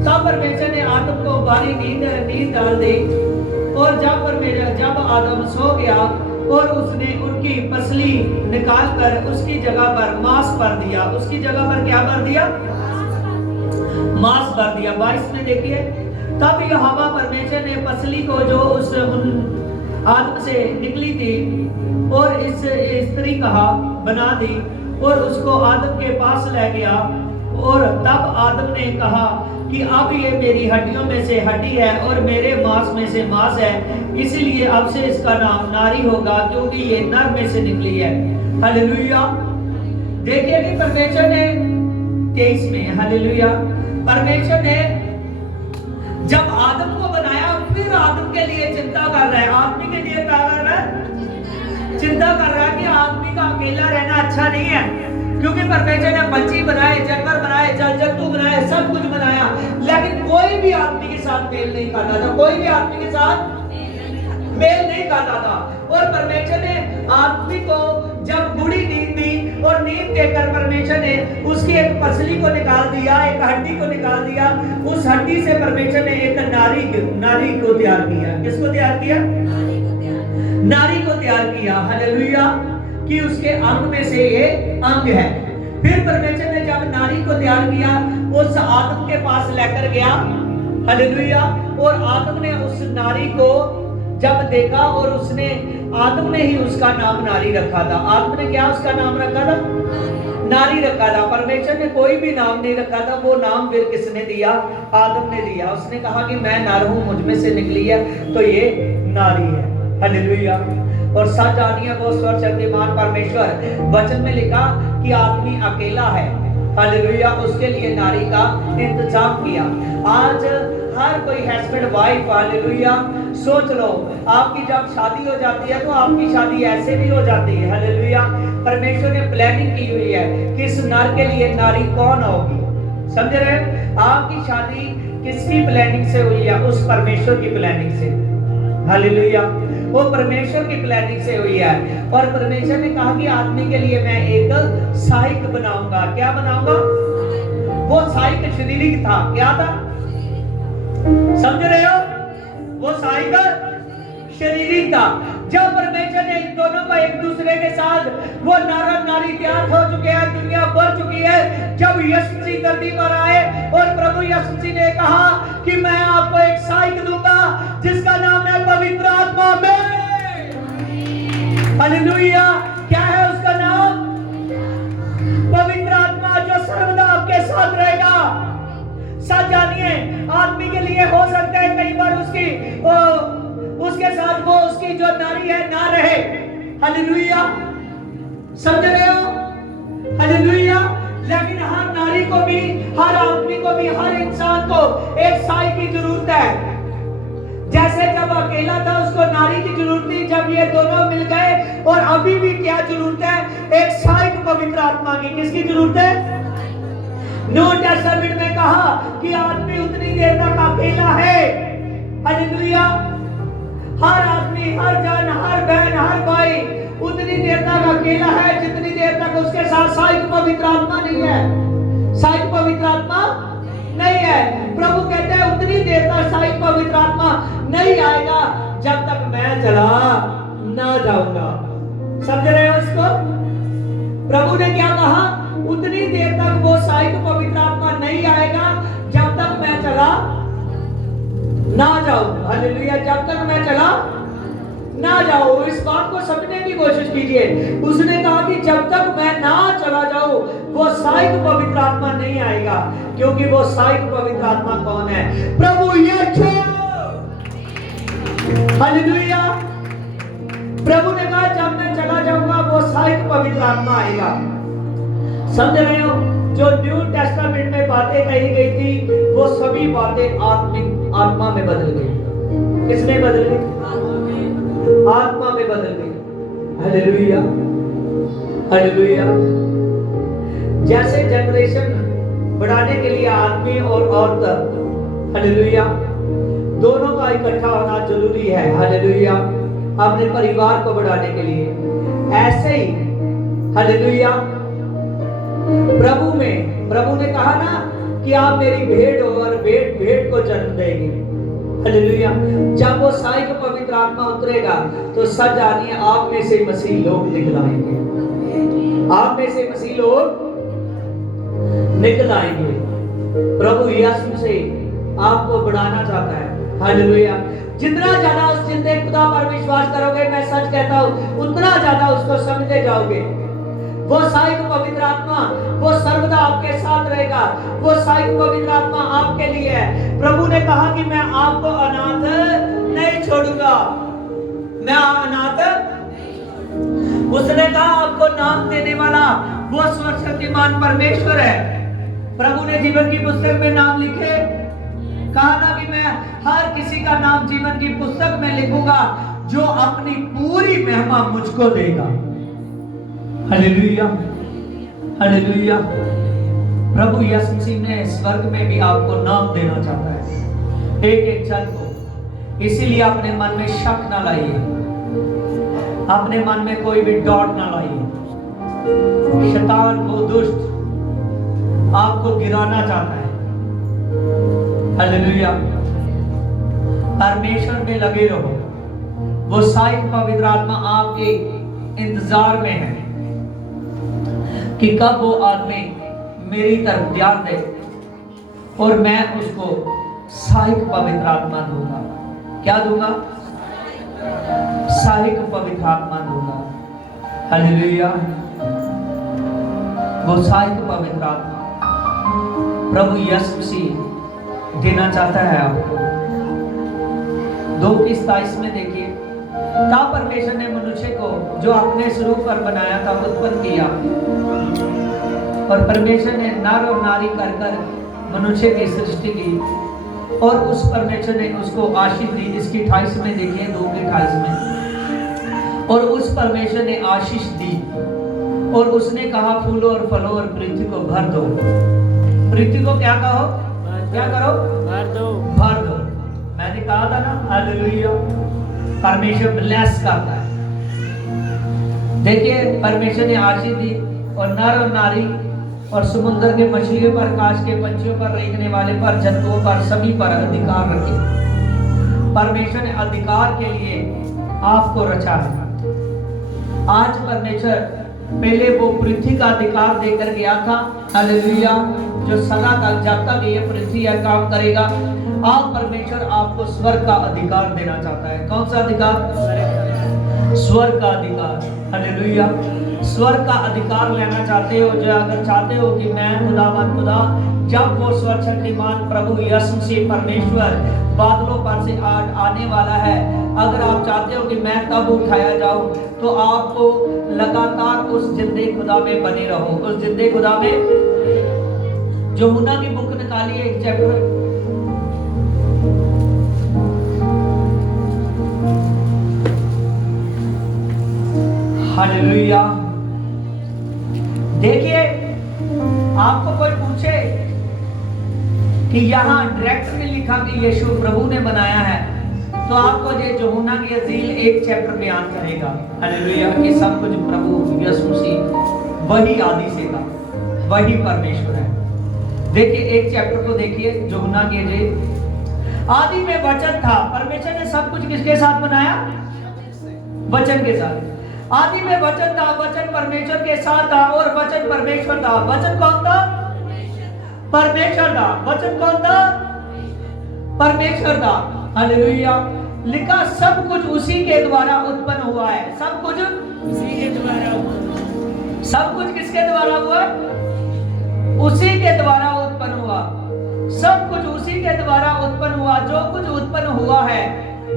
तब परमेश्वर ने आदम को बारी नींद डाल दी और जब आदम सो गया और उसने उनकी पसली निकाल कर उसकी जगह पर मांस भर दिया। उसकी जगह पर क्या भर दिया? मांस भर दिया। 22 में देखिए, तब यहोवा परमेश्वर ने पसली को जो उस आदम से निकली थी और इस स्त्री कहा बना दी और उसको आदम के पास ले गया। और तब आदम ने कहा कि अब ये मेरी हड्डियों में से हड्डी है और मेरे मांस में से मांस है, इसलिए अब से इसका नाम नारी होगा, क्योंकि ये नर में से निकली है। हालेलुया। देखिए कि परमेश्वर ने 23 में, हालेलुया, परमेश्वर ने जब आदम को बनाया फिर आदम के लिए चिंता कर रहा है। आदमी के लिए क्या कर रहा है? चिंता कर रहा है कि आदमी का अकेला रहना अच्छा नहीं है, क्योंकि परमेश्वर ने पंछी बनाए, जानवर बनाए, जल जंतु बनाए, सब कुछ बनाया, लेकिन कोई भी आदमी के साथ मेल नहीं खाता था। कोई भी आदमी के साथ मेल नहीं खाता था। और परमेश्वर ने आदमी को जब बूढ़ी नींद दी और नींद देकर परमेश्वर ने उसकी एक पसली को निकाल दिया, एक हड्डी को निकाल दिया। उस हड्डी से परमेश्वर ने एक नारी को तैयार किया। किसको तैयार किया? नारी को तैयार किया। हालेलुया। कि उसके अंग में से ये अंग है। फिर परमेश्वर ने जब नारी को तैयार किया उस आदम के पास लेकर गया। हालेलुया। और आदम ने उस नारी को जब देखा और आदम ने ही उसका नाम नारी रखा था। आदम ने क्या उसका नाम रखा था? नारी रखा था। परमेश्वर ने कोई भी नाम नहीं रखा था। वो नाम फिर किसने दिया? आदम ने दिया। उसने कहा कि मैं नर हूं, मुझ में से निकली है तो ये नारी है। हालेलुया। और सच जानिए वो सर्वशक्तिमान परमेश्वर वचन में लिखा कि आदमी अकेला है। हालेलुया। उसके लिए नारी का इंतजाम किया। आज हर कोई हस्बैंड वाइफ, हालेलुया, सोच लो आपकी जब शादी हो जाती है तो आपकी शादी ऐसे नहीं हो जाती है। हालेलुया। परमेश्वर ने प्लानिंग की हुई है कि इस नर के लिए नारी कौन होगी। समझ रहे? आपकी शादी किसकी प्लानिंग से हुई है? उस परमेश्वर की प्लानिंग से। हालेलुया। वो परमेश्वर की प्लानिंग से हुई है। और परमेश्वर ने कहा कि आदमी के लिए मैं एक सहायक बनाऊंगा। क्या बनाऊंगा? वो सहायक शारीरिक था। क्या था? समझ रहे हो? वो सहायक शारीरिक था। जब परमेश्वर ने इन दोनों को एक दूसरे के साथ, वो नर और नारी तैयार हो चुके हैं, दुनिया बढ़ चुकी है। जब यीशु मसीह धरती पर आए और प्रभु यीशु मसीह ने कहा कि मैं आपको एक सहायक दूंगा जिसका नाम है पवित्र आत्मा में। हालेलुया। क्या है उसका नाम? पवित्र आत्मा, जो सर्वदा आपके साथ रहेगा। सच जानिए आदमी के लिए हो सकता है कई बार उसके साथ वो उसकी जो नारी है ना रहे। हालेलुया। समझ रहे हो? हालेलुया। लेकिन हर नारी को भी, हर आदमी को भी, हर इंसान को एक साई की जरूरत है। जैसे जब अकेला था उसको नारी की जरूरत थी, जब ये दोनों मिल गए, और अभी भी क्या जरूरत है? एक सहायक पवित्र आत्मा की। किसकी जरूरत है? न्यू टेस्टामेंट में कहा कि आदमी उतनी देर तक अकेला है। हालेलुया। हर आदमी, हर जन, हर बहन, हर भाई उतनी देर तक अकेला है जितनी देर तक उसके साथ सहायक पवित्र आत्मा नहीं है। सहायक पवित्र आत्मा नहीं है। प्रभु कहते हैं उतनी देर तक सहायक पवित्र आत्मा नहीं आएगा जब तक मैं चला ना जाऊंगा। समझ रहे हो इसको? प्रभु ने क्या कहा? उतनी देर तक वो सहायक पवित्र आत्मा नहीं आएगा जब तक मैं चला ना जाऊं। हालेलुया। जब तक मैं चला ना जाऊं। इस बात को समझने की कोशिश कीजिए। उसने कहा कि जब तक मैं ना चला जाऊं वो सहायक पवित्र आत्मा नहीं आएगा। क्योंकि वो सहायक पवित्र आत्मा कौन है? प्रभु यीशु। हालेलुया। प्रभु ने कहा जब मैं चला जाऊंगा वो सहायक पवित्र आत्मा आएगा। समझ रहे हो? जो न्यू टेस्टामेंट में बातें कही गई थी वो सभी बातें आत्मिक आत्मा में बदल गई। किसमें बदल गई? आत्मा में बदल गई। हालेलुया। हालेलुया। जैसे जनरेशन बढ़ाने के लिए आदमी और औरत, हालेलुया, दोनों का इकट्ठा होना जरूरी है। हालेलुया। अपने परिवार को बढ़ाने के लिए ऐसे ही, हालेलुया, प्रभु में, प्रभु ने कहा ना कि आप मेरी भेंट हो और भेंट भेंट को जन्म देगी। हालेलुया। जब वो सहायक पवित्र आत्मा उतरेगा तो सच जानिए आप में से मसीह लोग निकल आएंगे। आप में से मसीह लोग निकल आएंगे। प्रभु यीशु से आपको बढ़ाना चाहता है। हालेलुया। जितना ज्यादा उस जिंदे खुदा पर विश्वास करोगे, मैं सच कहता हूं, उतना ज्यादा उसको समझते जाओगे। वो सहायक पवित्र आत्मा वो सर्वदा आपके साथ रहेगा। वो सहायक पवित्र आत्मा आपके लिए है। प्रभु ने कहा कि मैं आपको अनाथ नहीं छोड़ूंगा। मैं अनाथ, उसने कहा आपको नाम देने वाला वो सर्वशक्तिमान परमेश्वर है। प्रभु ने जीवन की पुस्तक में नाम लिखे। कहा ना कि मैं हर किसी का नाम जीवन की पुस्तक में लिखूंगा जो अपनी पूरी महिमा मुझको देगा। हालेलुया। हालेलुया। प्रभु यीशु मसीह ने स्वर्ग में भी आपको नाम देना चाहता है, एक एक जन को। इसीलिए अपने मन में शक ना लाइए, अपने मन में कोई भी डाउट ना लाइए। शैतान वो दुष्ट आपको गिराना चाहता है। हालेलुया। परमेश्वर में लगे रहो। वो सहायक पवित्र आत्मा आपके इंतजार में है कि कब वो आदमी मेरी तरफ ध्यान दे और मैं उसको सहायक पवित्र आत्मा दूंगा। क्या दूंगा? सहायक पवित्र आत्मा दूंगा। हालेलुया। वो सहायक पवित्र आत्मा प्रभु यीशु मसीह देना चाहता है आपको। 2:27 में देखिए, तब परमेश्वर ने मनुष्य को जो अपने स्वरूप पर बनाया था उत्पन्न किया, और परमेश्वर ने नर और नारी कर कर मनुष्य की सृष्टि की, और उस परमेश्वर ने उसको आशीष दी। इसकी 28 में देखिए, 2:28 में, और उस परमेश्वर ने आशीष दी और उसने कहा फूलो और फलो और पृथ्वी को भर दो। पृथ्वी को क्या कहो? क्या करो? भर दो। भर दो। मैंने कहा था ना, हालेलुया। परमेश्वर ब्लेस करता है। देखिए, परमेश्वर ने आशीष दी और नर और नारी और समुद्र के मछलियों पर, आकाश के पंछियों पर, रेंगने वाले पर, जंतुओं पर, सभी पर अधिकार रखे। परमेश्वर ने अधिकार के लिए आपको रचा है। आज परमेश्वर पहले वो पृथ्वी का अधिकार देकर गया था, हालेलुया, जो सदा तक, जब तक ये पृथ्वी यह काम करेगा। आज परमेश्वर आपको स्वर्ग का अधिकार देना चाहता है। कौन सा अधिकार? स्वर्ग का अधिकार। हालेलुया। स्वर्ग का अधिकार लेना चाहते हो, जो अगर चाहते हो कि मैं खुदावन खुदा, जब वो सर्वशक्तिमान प्रभु यीशु मसीह परमेश्वर बादलों पर से आने वाला है, अगर आप चाहते हो कि मैं तब उठाया जाऊं, तो आपको लगातार उस जिंदे खुदा में बने रहो, उस जिंदे खुदा में। यूहन्ना की बुक निकालिए, एक चैप्टर। हालेलुया। देखिए, आपको कोई पूछे कि यहां डायरेक्ट में लिखा कि यीशु प्रभु ने बनाया है, तो आपको ये यूहन्ना की इंजील एक चैप्टर बयान करेगा, हालेलुया, कि सब कुछ प्रभु यीशु मसीह वही आदि से था, वही परमेश्वर है। देखिए, एक चैप्टर को देखिए, यूहन्ना के जे आदि में वचन था। परमेश्वर ने सब कुछ किसके साथ बनाया? वचन के साथ। आदि में वचन था, वचन परमेश्वर के साथ था और वचन परमेश्वर था। वचन कौन था? परमेश्वर था। वचन कौन था? परमेश्वर था। हालेलुया। लिखा सब कुछ उसी के द्वारा उत्पन्न हुआ है। सब कुछ उसी के द्वारा, सब कुछ किसके द्वारा हुआ? उसी के द्वारा उत्पन्न हुआ। सब कुछ उसी के द्वारा उत्पन्न हुआ। जो कुछ उत्पन्न हुआ है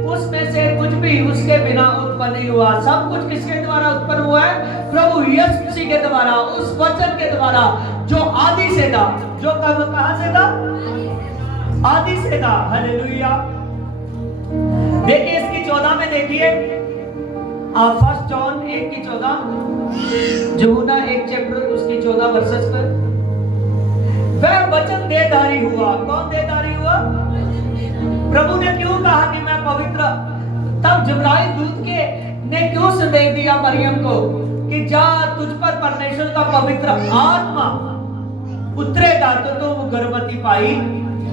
उसमें से कुछ भी उसके बिना उत्पन्न नहीं हुआ। सब कुछ किसके द्वारा उत्पन्न हुआ है? प्रभु यीशु मसीह के द्वारा, उस वचन के द्वारा जो आदि से था। जो कहां से था? आदि से था। हालेलुया। देखिए, इसकी 14 में देखिए, फर्स्ट जॉन 1 की 14, यूहन्ना 1 चैप्टर उसकी 14 वर्सेस पर। वह वचन देहधारी हुआ। कौन देहधारी हुआ? प्रभु ने क्यों कहा कि मैं पवित्र? तब जिब्राइल दूत के ने क्यों संदेश दिया मरियम को कि जा, तुझ पर परमेश्वर का पवित्र आत्मा उतरेगा तो तुम गर्भवती पाई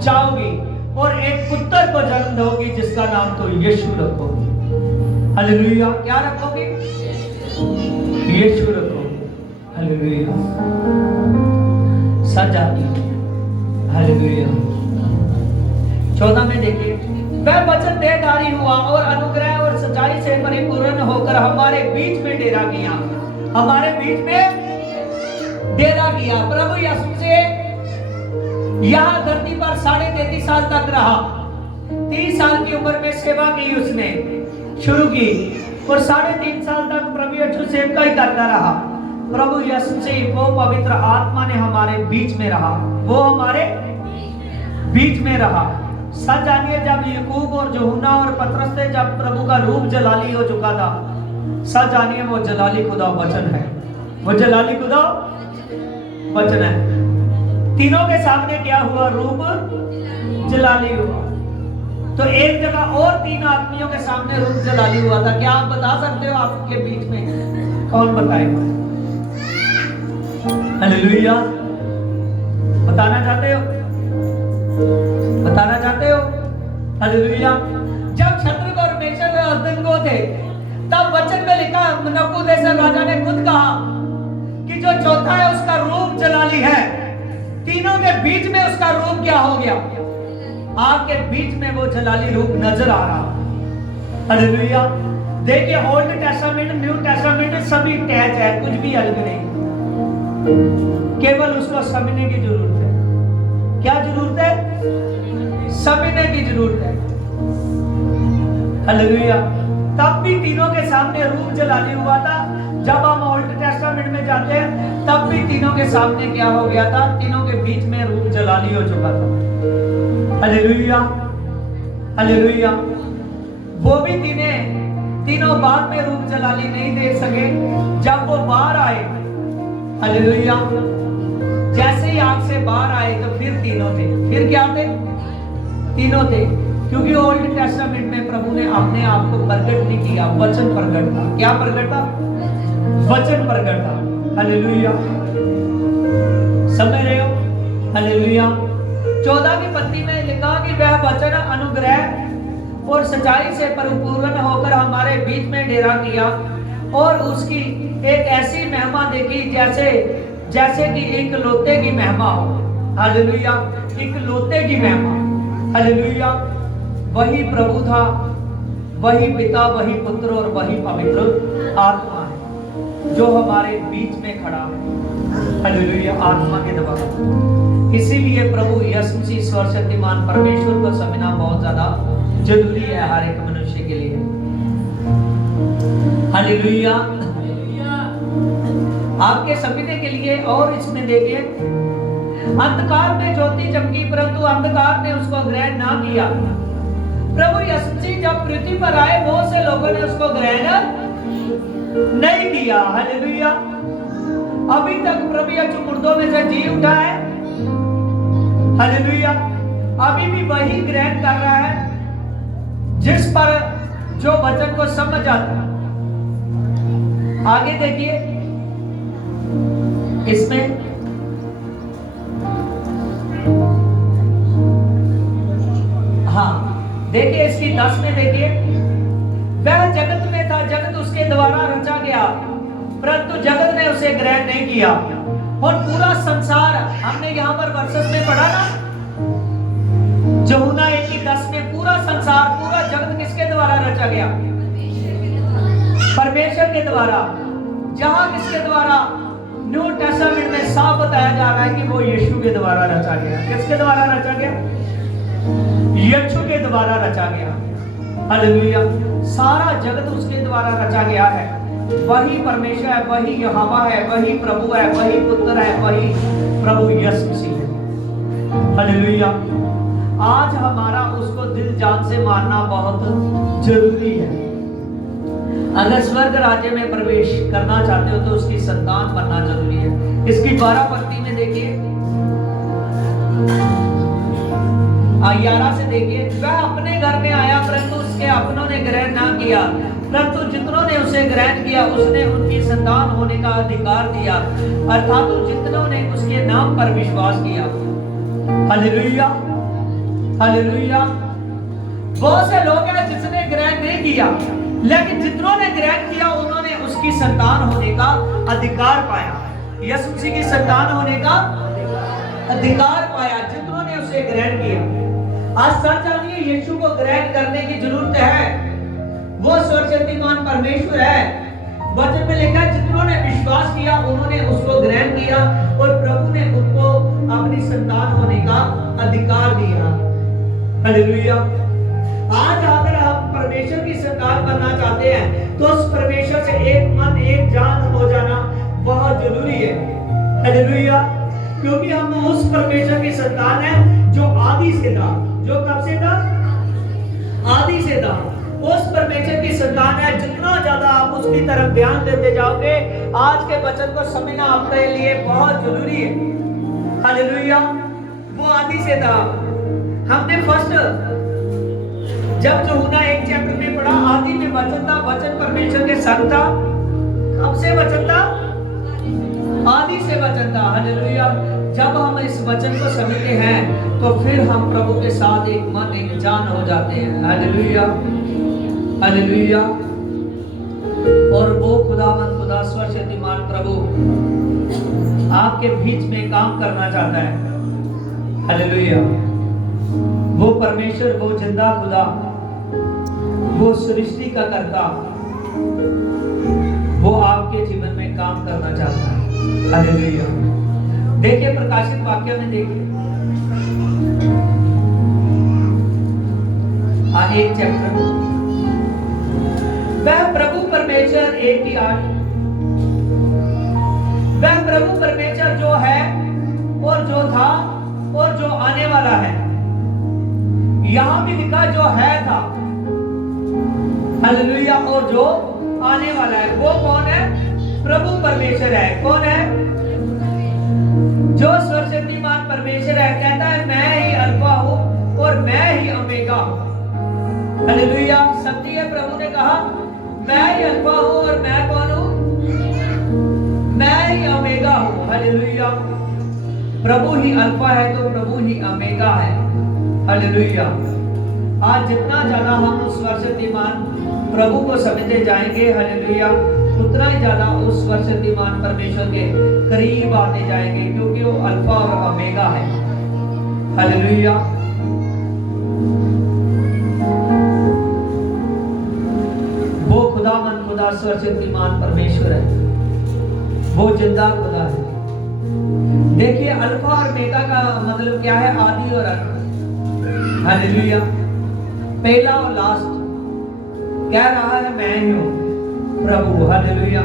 जाओगी और एक पुत्र को जन्म दोगी जिसका नाम तो यीशु रखोगी। हालेलुया। क्या रखोगी? यीशु रखोगी। हालेलुया। सजा। हालेलुया। 14 में देखिए, वह वचन देहधारी हुआ और अनुग्रह और सच्चाई से परिपूर्ण होकर हमारे बीच में डेरा किया। हमारे बीच में डेरा किया। प्रभु यीशु से यहाँ धरती पर 33.5 साल तक रहा। 30 साल की उम्र में सेवा की उसने शुरू की और 3.5 साल तक प्रभु यीशु सेवका ही करता रहा। प्रभु यीशु से वो पवित्र आत्मा ने हमारे बीच में रहा, वो हमारे बीच में रहा। सच जानिए, जब याकूब और यूहन्ना और पतरस से जब प्रभु का रूप जलाली हो चुका था, सच जानिए वो जलाली खुदा वचन है। वो जलाली खुदा वचन है। तीनों के सामने क्या हुआ? रूप जलाली हुआ। तो एक जगह और 3 आदमियों के सामने रूप जलाली हुआ था। क्या आप बता सकते हो आपके बीच में कौन बताएगा? हालेलुया। बताना चाहते हो? बताना चाहते हो? हालेलुया। जब शत्रुघ्न और मेशक और अबेदनगो थे, तब वचन में लिखा, नबूकदनेस्सर राजा ने खुद कहा कि जो चौथा है उसका रूप जलाली है। तीनों के बीच में उसका रूप क्या हो गया? आपके बीच में वो जलाली रूप नजर आ रहा। हालेलुया। देखिए, ओल्ड टेस्टामेंट, न्यू टेस्टामेंट सभी टैच है, कुछ भी अलग नहीं। केवल उसको समझने की जरूरत है। क्या जरूरत है? समझने की जरूरत है। हालेलुया। तब भी तीनों के सामने रूप जलाली हुआ था। जब हम ओल्ड टेस्टामेंट में जाते हैं, तब भी तीनों के सामने क्या हो गया था? तीनों के बीच में रूप जलाली हो चुका था। हालेलुया। हालेलुया। वो भी तीनों बाद में रूप जलाली नहीं दे सके। जब वो बाहर आए, हालेलुया, जैसे ही आग से बाहर आए तो फिर तीनों थे। फिर क्या थे? तीनों थे। क्योंकि ओल्ड टेस्टामेंट में प्रभु ने अपने आप को प्रकट नहीं किया, वचन प्रकट था। क्या प्रकट था? वचन प्रकट था। हालेलुया। समझ रहे हो? हालेलुया। 14वीं पत्ती में लिखा कि वह वचन अनुग्रह और सच्चाई से परिपूर्ण होकर हमारे बीच में डेरा किया और उसकी एक ऐसी महिमा देखी जैसे कि एक लोते की महिमा हो। हालेलुया। एक लोते की महिमा। हालेलुया। वही प्रभु था, वही पिता, वही पुत्र और वही पवित्र आत्मा है जो हमारे बीच में खड़ा है। हालेलुया। आत्मा के द्वारा। इसीलिए प्रभु यीशु मसीह सर्वशक्तिमान परमेश्वर को समझना बहुत ज्यादा जरूरी है हर एक मनुष्य के लिए। हालेलुया। आपके समझने के लिए। और इसमें देखिए, अंधकार में ज्योति चमकी परंतु अंधकार ने उसको ग्रहण ना किया। प्रभु यीशु जी जब पृथ्वी पर आए, बहुत से लोगों ने उसको ग्रहण नहीं किया। हालेलुया। अभी तक प्रभु यीशु मुर्दों में से जी उठा है। हालेलुया। अभी भी वही ग्रहण कर रहा है जिस पर जो वचन को समझ आता। आगे देखिए, इसमें हाँ देखिए, इसकी 10 में देखिए, वह जगत में था, जगत उसके द्वारा रचा गया, परंतु जगत ने उसे ग्रहण नहीं किया। और पूरा संसार, हमने यहाँ पर वर्सेस में पढ़ा ना, यूहन्ना 1:10 में, पूरा संसार, पूरा जगत किसके द्वारा रचा गया? परमेश्वर के द्वारा। जहां किसके द्वारा? न्यू टेस्टामेंट में साफ बताया जा रहा है कि वो यीशु के द्वारा रचा गया। किसके द्वारा रचा गया? यीशु के द्वारा रचा गया। हालेलुया। सारा जगत उसके द्वारा रचा गया है। वही परमेश्वर है, वही यहोवा है, वही प्रभु है, वही पुत्र है, वही प्रभु यीशु मसीह है। हालेलुया। आज हमारा उसको दिल जान से मानना बहुत जरूरी है। अगर स्वर्ग राज्य में प्रवेश करना चाहते हो तो उसकी संतान बनना जरूरी है। इसकी 12 पंक्ति में देखिए, 11 से देखिए, वह अपने घर में आया परंतु उसके अपनों ने ग्रहण ना किया, परंतु जितनों ने उसे ग्रहण किया उसने उनकी संतान होने का अधिकार दिया, अर्थात जितनों ने उसके नाम पर विश्वास किया। हालेलुया। हालेलुया। बहुत से लोग हैं जिसने ग्रहण नहीं किया, लेकिन जितनों ने ग्रहण किया उन्होंने उसकी संतान होने का अधिकार पाया। यीशु मसीह की संतान होने का अधिकार पाया, जितनों ने उसे ग्रहण किया। आज सच जानिए, यीशु को ग्रहण करने की जरूरत है। वो सर्वशक्तिमान परमेश्वर है। वचन में लिखा है, जितनों ने विश्वास किया उन्होंने उसको ग्रहण किया और प्रभु ने उनको अपनी संतान होने का अधिकार दिया। हालेलुया। आज अगर हम परमेश्वर की संतान बनना चाहते हैं तो उस परमेश्वर से एक मन एक जान हो जाना बहुत जरूरी है। हालेलुया। क्योंकि हम उस परमेश्वर की संतान है जो आदि से था। जो कब से था? आदि से था। उस परमेश्वर की संतान है। जितना ज्यादा आप उसकी तरफ ध्यान देते जाओगे, आज के वचन को समझना आपके लिए बहुत जरूरी है। हालेलुया। वो आदि से था। हमने फर्स्ट जब यूहन्ना 1 चैप्टर में पढ़ा, आदि में वचन था, वचन परमेश्वर के संग था। कब से वचन था? आदि से वचन था। हालेलुया। जब हम इस वचन को समझते हैं तो फिर हम प्रभु के साथ एक मन एक जान हो जाते हैं। हालेलुया। हालेलुया। और वो खुदावंद खुदा सर्वशक्तिमान प्रभु आपके बीच में काम करना चाहता है। हालेलुया। वो परमेश्वर, वो जिंदा खुदा, वो सृष्टि का कर्ता, वो आपके जीवन में काम करना चाहता है। हालेलुया। देखिए प्रकाशित वाक्य में देखिए, 1 चैप्टर, वह प्रभु परमेश्वर 1:8, वह प्रभु परमेश्वर जो है और जो था और जो आने वाला है। यहां भी लिखा जो है था। हालेलुया। और जो आने वाला है। वो कौन है? प्रभु परमेश्वर है। कौन है? जो सर्वशक्तिमान परमेश्वर है। कहता है मैं ही अल्फा हूं और मैं ही ओमेगा हूं। हालेलुया। समझिए, प्रभु ने कहा मैं ही अल्फा हूं और मैं कौन हूं? मैं ही ओमेगा हूं। हालेलुया। प्रभु ही अल्फा है तो प्रभु ही ओमेगा है। हालेलुया। आज जितना ज्यादा हम उस सर्वशक्तिमान प्रभु को समझते जाएंगे, हालेलुया, उतना ही ज्यादा उस सर्वशक्तिमान परमेश्वर के करीब आते जाएंगे, क्योंकि वो अल्फा और ओमेगा है। हालेलुया। वो खुदावंद खुदा सर्वशक्तिमान परमेश्वर है। वो जिंदा खुदा है। देखिए, अल्फा और ओमेगा का मतलब क्या है? आदि और अंत। हालेलुया। पहला और लास्ट कह रहा है मैं ही हूं प्रभु। हालेलुया।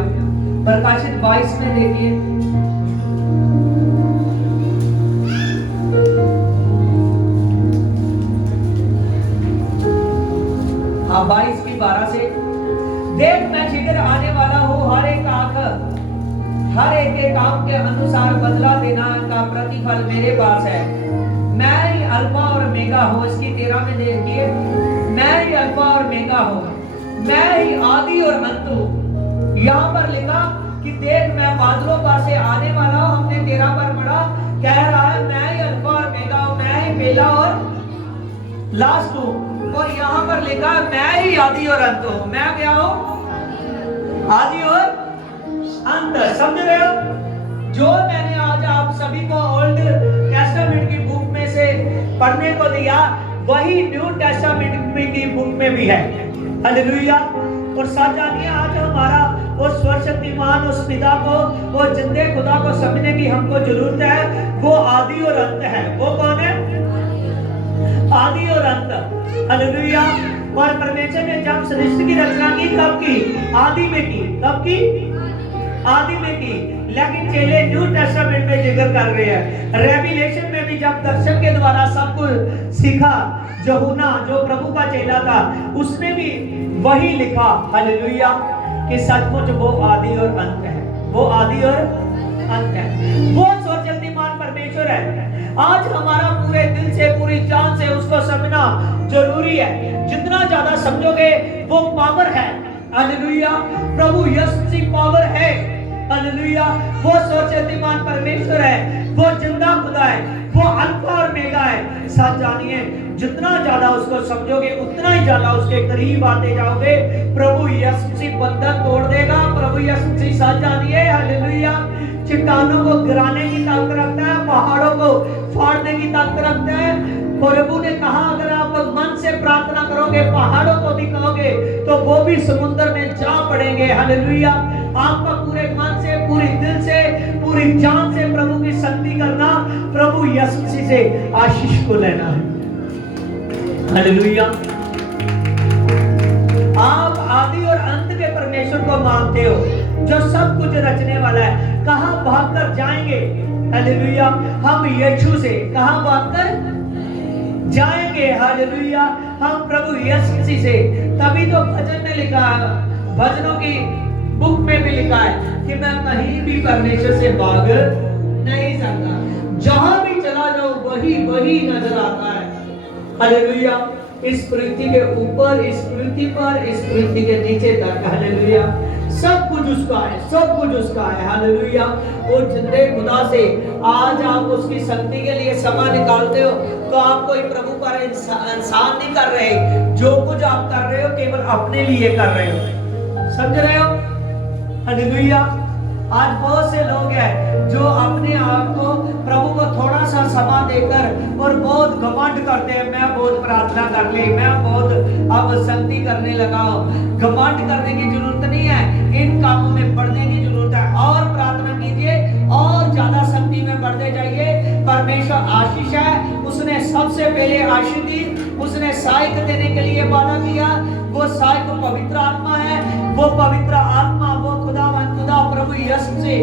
प्रकाशित 22 में देखिए, हाँ 22 की 12 से, देख मैं शीघ्र आने वाला हूँ, हर एक के काम के अनुसार बदला देना का प्रतिफल मेरे पास है। मैं ही अल्फा और ओमेगा हूँ। इसकी 13 में देखिए, मैं ही अल्फा और ओमेगा हूँ, मैं ही आदि और अंत हूँ। यहाँ पर लिखा कि देख मैं बादलों पर से आने वाला हूँ। हमने 13 पर पढ़ा, कह रहा है मैं ही अल्फा और ओमेगा हूँ, मैं ही पहला और लास्ट हूँ। और यहाँ पर लिखा है मैं ही आदि और अंत हूँ। मैं क्या हूँ? आदि और अंत। समझ रहे हो? जो मैंने आज आप सभी को ओल्ड टेस्टामेंट की बुक में से पढ़ने को दिया, वही न्यू टेस्टामेंट की बुक में भी है। हालेलुया। और साथ जानिए, आज हमारा वो सर्वशक्तिमान उस पिता को, वो जिंदे खुदा को समझने की हमको जरूरत है। वो आदि और अंत है। वो कौन है? आदि और अंत। हालेलुया। और परमेश्वर ने जब सृष्टि की रचना की, कब की? आदि में की। कब की? आदि में की। लेकिन चेले न्यू टेस्टामेंट में जिक्र कर रहे हैं। रेविलेशन में भी जब दर्शन के द्वारा सब कुछ सीखा, यूहन्ना जो प्रभु का चेला था, उसने भी वही लिखा। हालेलुया। कि सचमुच वो आदि और अंत है। वो आदि और अंत है। वो सर्वशक्तिमान परमेश्वर है। आज हमारा पूरे दिल से, पूरी जान से उसको समझना जरूरी है। जितना ज्यादा समझोगे वो पावर है। हालेलुया। प्रभु यीशु की पावर है। हालेलुया। वो सर्वशक्तिमान परमेश्वर है, वो जिंदा खुदा है, वो अल्फा और ओमेगा है। सच जानिए, जितना ज्यादा उसको समझोगे उतना ही ज्यादा उसके करीब आते जाओगे। प्रभु यीशु से बंधन तोड़ देगा। प्रभु यीशु से सच जानिए। हालेलुया। चट्टानों को गिराने की ताकत रखता है, पहाड़ों को फाड़ने की ताकत रखता है। प्रभु ने कहा अगर आप मन से प्रार्थना करोगे, पहाड़ों को भी कहोगे, तो वो भी समुद्र में जा पड़ेंगे। हालेलुया। आपका पूरे मन से, पूरी दिल से, पूरी जान से प्रभु की संगति करना, प्रभु यीशु मसीह से आशीष को लेना है। हालेलुया। आप आदि और अंत के परमेश्वर को मानते हो, जो सब कुछ रचने वाला है। कहां भागकर जाएंगे? हालेलुया। हम यीशु से कहां भागकर जाएंगे? हालेलुया। हम प्रभु यीशु मसीह से। तभी तो भजन में लिखा है, भजनों की बुक में भी लिखा है कि मैं कहीं भी परमेश्वर से भाग नहीं सकता। जहां भी चला जाऊं वही नजर आता है। हालेलुया। इस पृथ्वी के ऊपर, इस पृथ्वी पर, इस पृथ्वी के नीचे तक। हालेलुया। सब कुछ उसका है, सब कुछ उसका है। हालेलुया। वो जिंदे खुदा से आज आप उसकी संगति के लिए समय निकालते हो, तो आप कोई प्रभु पर इंसान नहीं कर रहे। जो कुछ आप कर रहे हो केवल अपने लिए कर रहे हो। समझ रहे हो? हालेलुया। आज बहुत से लोग हैं जो अपने आप को, प्रभु को थोड़ा सा समय देकर और बहुत घमंड करते हैं। मैं बहुत प्रार्थना कर ली, मैं बहुत अब संगति करने लगा हूं। घमंड करने की जरूरत नहीं है, इन कामों में बढ़ने की जरूरत है। और प्रार्थना कीजिए और ज्यादा संगति में बढ़ते जाइए। परमेश्वर आशीष है। उसने सबसे पहले आशीष दी, उसने सहायक देने के लिए वादा किया। वो सहायक पवित्र आत्मा है। वो पवित्र आत्मा, वो खुदावंद खुदा प्रभु यीशु से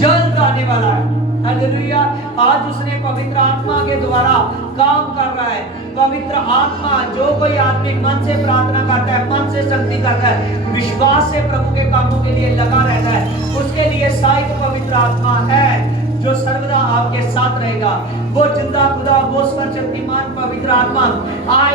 जल्द आने वाला है। हालेलुया। आज उसने पवित्र आत्मा के द्वारा काम कर रहा है। पवित्र आत्मा, जो कोई आदमी मन से प्रार्थना करता है, मन से संगति करता है, विश्वास से प्रभु के कामों के लिए लगा रहता है, उसके लिए सहायक पवित्र आत्मा है जो सर्वदा आपके साथ रहेगा। वो जिंदा खुदा, वो सर्वशक्तिमान पवित्र आत्मा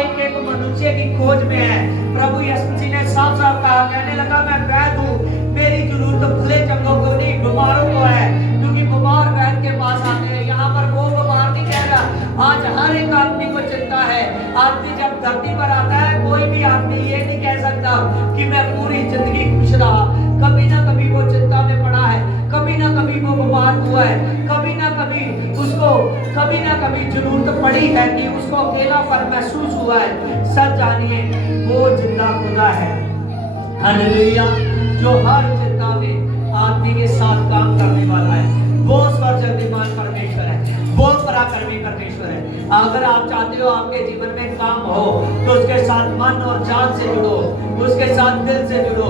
एक एक मनुष्य की खोज में है। प्रभु यीशु मसीह ने साफ साफ कहा, कहने लगा मैं वैद्य हूँ, मेरी जरूरत भले चंगों को नहीं, बीमारों को है। क्योंकि बीमार वैद्य के पास आते हैं। यहाँ पर वो बीमार नहीं कह रहा। आज हर एक आदमी को चिंता है। आदमी जब धरती पर आता है, कोई भी आदमी ये नहीं कह सकता कि मैं पूरी जिंदगी खुश रहा। कभी ना कभी वो चिंता में पड़ा है, कभी ना कभी वो बीमार हुआ है, कभी ना कभी उसको कभी ना कभी जरूरत पड़ी है कि उसको अकेलापन महसूस हुआ है। सब जानिए वो जिंदा खुदा है। हालेलुया। जो हर चिंता में आदमी के साथ काम करने वाला है, वो सर्वशक्तिमान परमेश्वर है, वो पराक्रमी परमेश्वर है। अगर आप चाहते हो आपके जीवन में काम हो, तो उसके साथ मन और जान से जुड़ो, उसके साथ दिल से जुड़ो।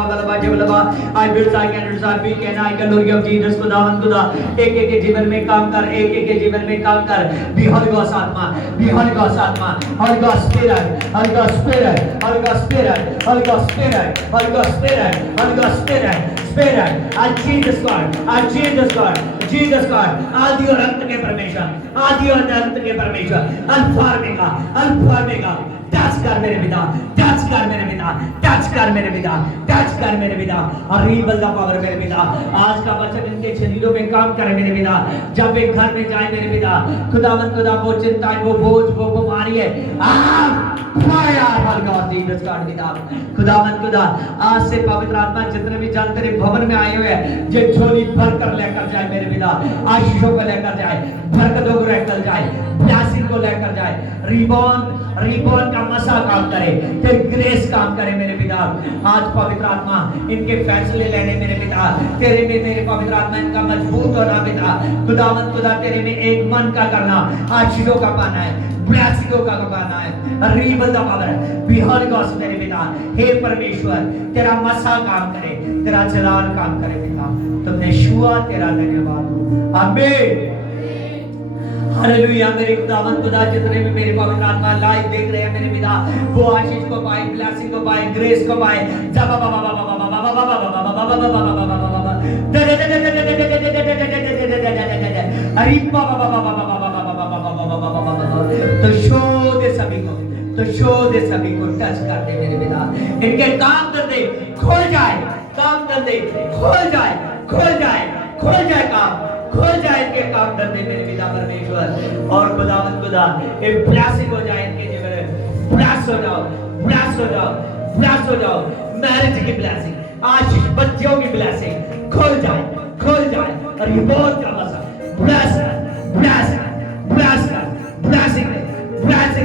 I build I can resolve we can I can glory of Jesus खुदावन खुदा एक एक के जीवन में काम कर एक एक के जीवन में काम कर be Holy Ghost आत्मा be Holy Ghost आत्मा Holy Ghost Spirit Holy Ghost Spirit Holy Ghost Spirit Holy Ghost Spirit Holy Ghost Spirit Holy Ghost Spirit Spirit I Jesus God Jesus God आदि और अंत के परमेश्वर आदि और अंत के परमेश्वर अल्फा टच कर मेरे पिता टच कर मेरे पिता टच कर मेरे पिता टच कर मेरे पिता और रीबल द पावर मेरे पिता आज का वचन इनके शरीरों में काम करे मेरे पिता जब वे घर में जाए मेरे पिता खुदावंद खुदा वो चिंता है वो बोझ वो बीमारी है खुदावंद खुदा आज से पवित्र आत्मा जितने भी जन तेरे भवन में आए हुए हैं ये झोली भर कर लेकर जाए मेरे पिता आशीषों को लेकर जाए बरकतों को लेकर जाए ब्लेसिंग को लेकर जाए रिबॉन का मसा काम करे फिर ग्रेस काम करे मेरे पिता आज पवित्र आत्मा इनके फैसले लेने मेरे पिता तेरे में मेरे पवित्र आत्मा इनका मजबूत होना पिता खुदावंद खुदा तेरे में एक मन का करना आशीषों का पाना है ब्लेसिंगों का पाना है रिबल द पावर बी होली गॉस्ट मेरे पिता हे परमेश्वर तेरा मसा काम करे तेरा जलाल काम करे पिता तुमने शुआ तेरा धन्यवाद हो आमीन हालेलुया मेरे खुदावंद खुदा जितने भी मेरे पवित्र आत्मा लाइव देख रहे हैं मेरे पिता वो आशीष को पाए ब्लेसिंग को पाए ग्रेस को पाए तो शो दे सभी को टच कर दे मेरे पिता इनके काम कर दे खोल जाए काम कर दे खोल जाए काम खोल जाए इनके काम करने मेरे पिता परमेश्वर और खुदावंद खुदा ये ब्लेसिंग हो जाए इनके जीवन में ब्लेस हो जाओ मैरिज की ब्लेसिंग आज बच्चों की ब्लेसिंग खोल जाए और ये बहुत का मसा ब्लेसिंग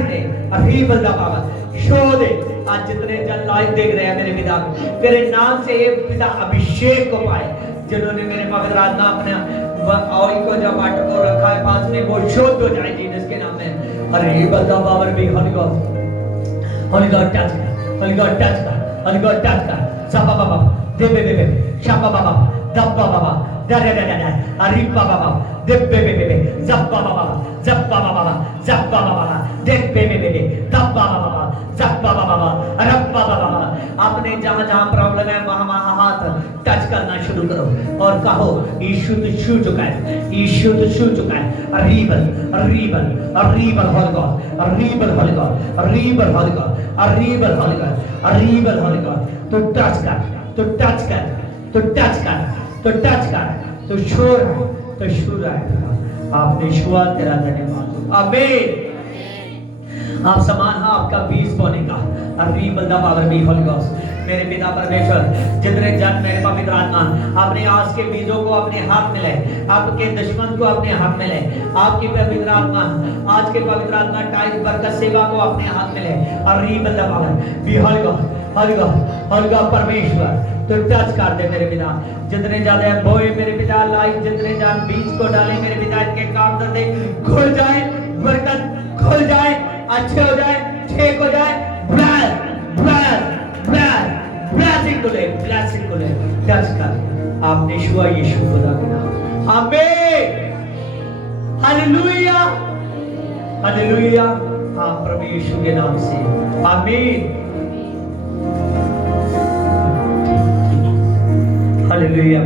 दे और ही बंदा बाबा शो दे आज जितने जन लाइव देख रहे हैं मेरे पिता तेरे नाम से ये पिता अभिषेक को पाए जिन्होंने मेरे पवित्र आत्मा अपने ऑयल को जब वाटर को रखा है पास में वो शुद्ध हो जाए जीसस के नाम में और ये बंदा पावर भी होली गॉड टच कर साबा बाबा दे बे शाबा बाबा दब्बा बाबा दरे अरिबा बाबा दे बे जब्बा बाबा दे बे दब्बा बाबा रब्बा बाबा आपने जहां प्रॉब्लम है वहां हाथ टच करना शुरू करो और कहो यीशु तो छू चुका है रीबल होली गॉड तो टच कर तो शोर है आपने छुआ तेरा धन्यवाद आमीन आप समान है आपका 20 बोने का अभी बंदा पावर भी होली गॉस्ट मेरे पिता परमेश्वर जितने जन मेरे पवित्र आत्मा अपने आज के बीजों को अपने हाथ में ले आपके दुश्मन को अपने हाथ में ले आपकी पवित्र आत्मा आज के पवित्र आत्मा टाइम बरकत सेवा को अपने हाथ में ले और री बंदा पावर भी होली गॉस्ट परमेश्वर तो टच कर दे मेरे पिता जितने ज्यादा बोए मेरे पिता लाइव जितने जान बीज को डाले मेरे पिता इनके काम कर दे खुल जाए बरकत खुल जाए अच्छे हो जाए ठीक हो जाए ब्लेसिंग को ले टच कर आपने शुआ यीशु खुदा के नाम आमीन हालेलुया हाँ प्रभु यीशु के नाम से आमीन हालेलुया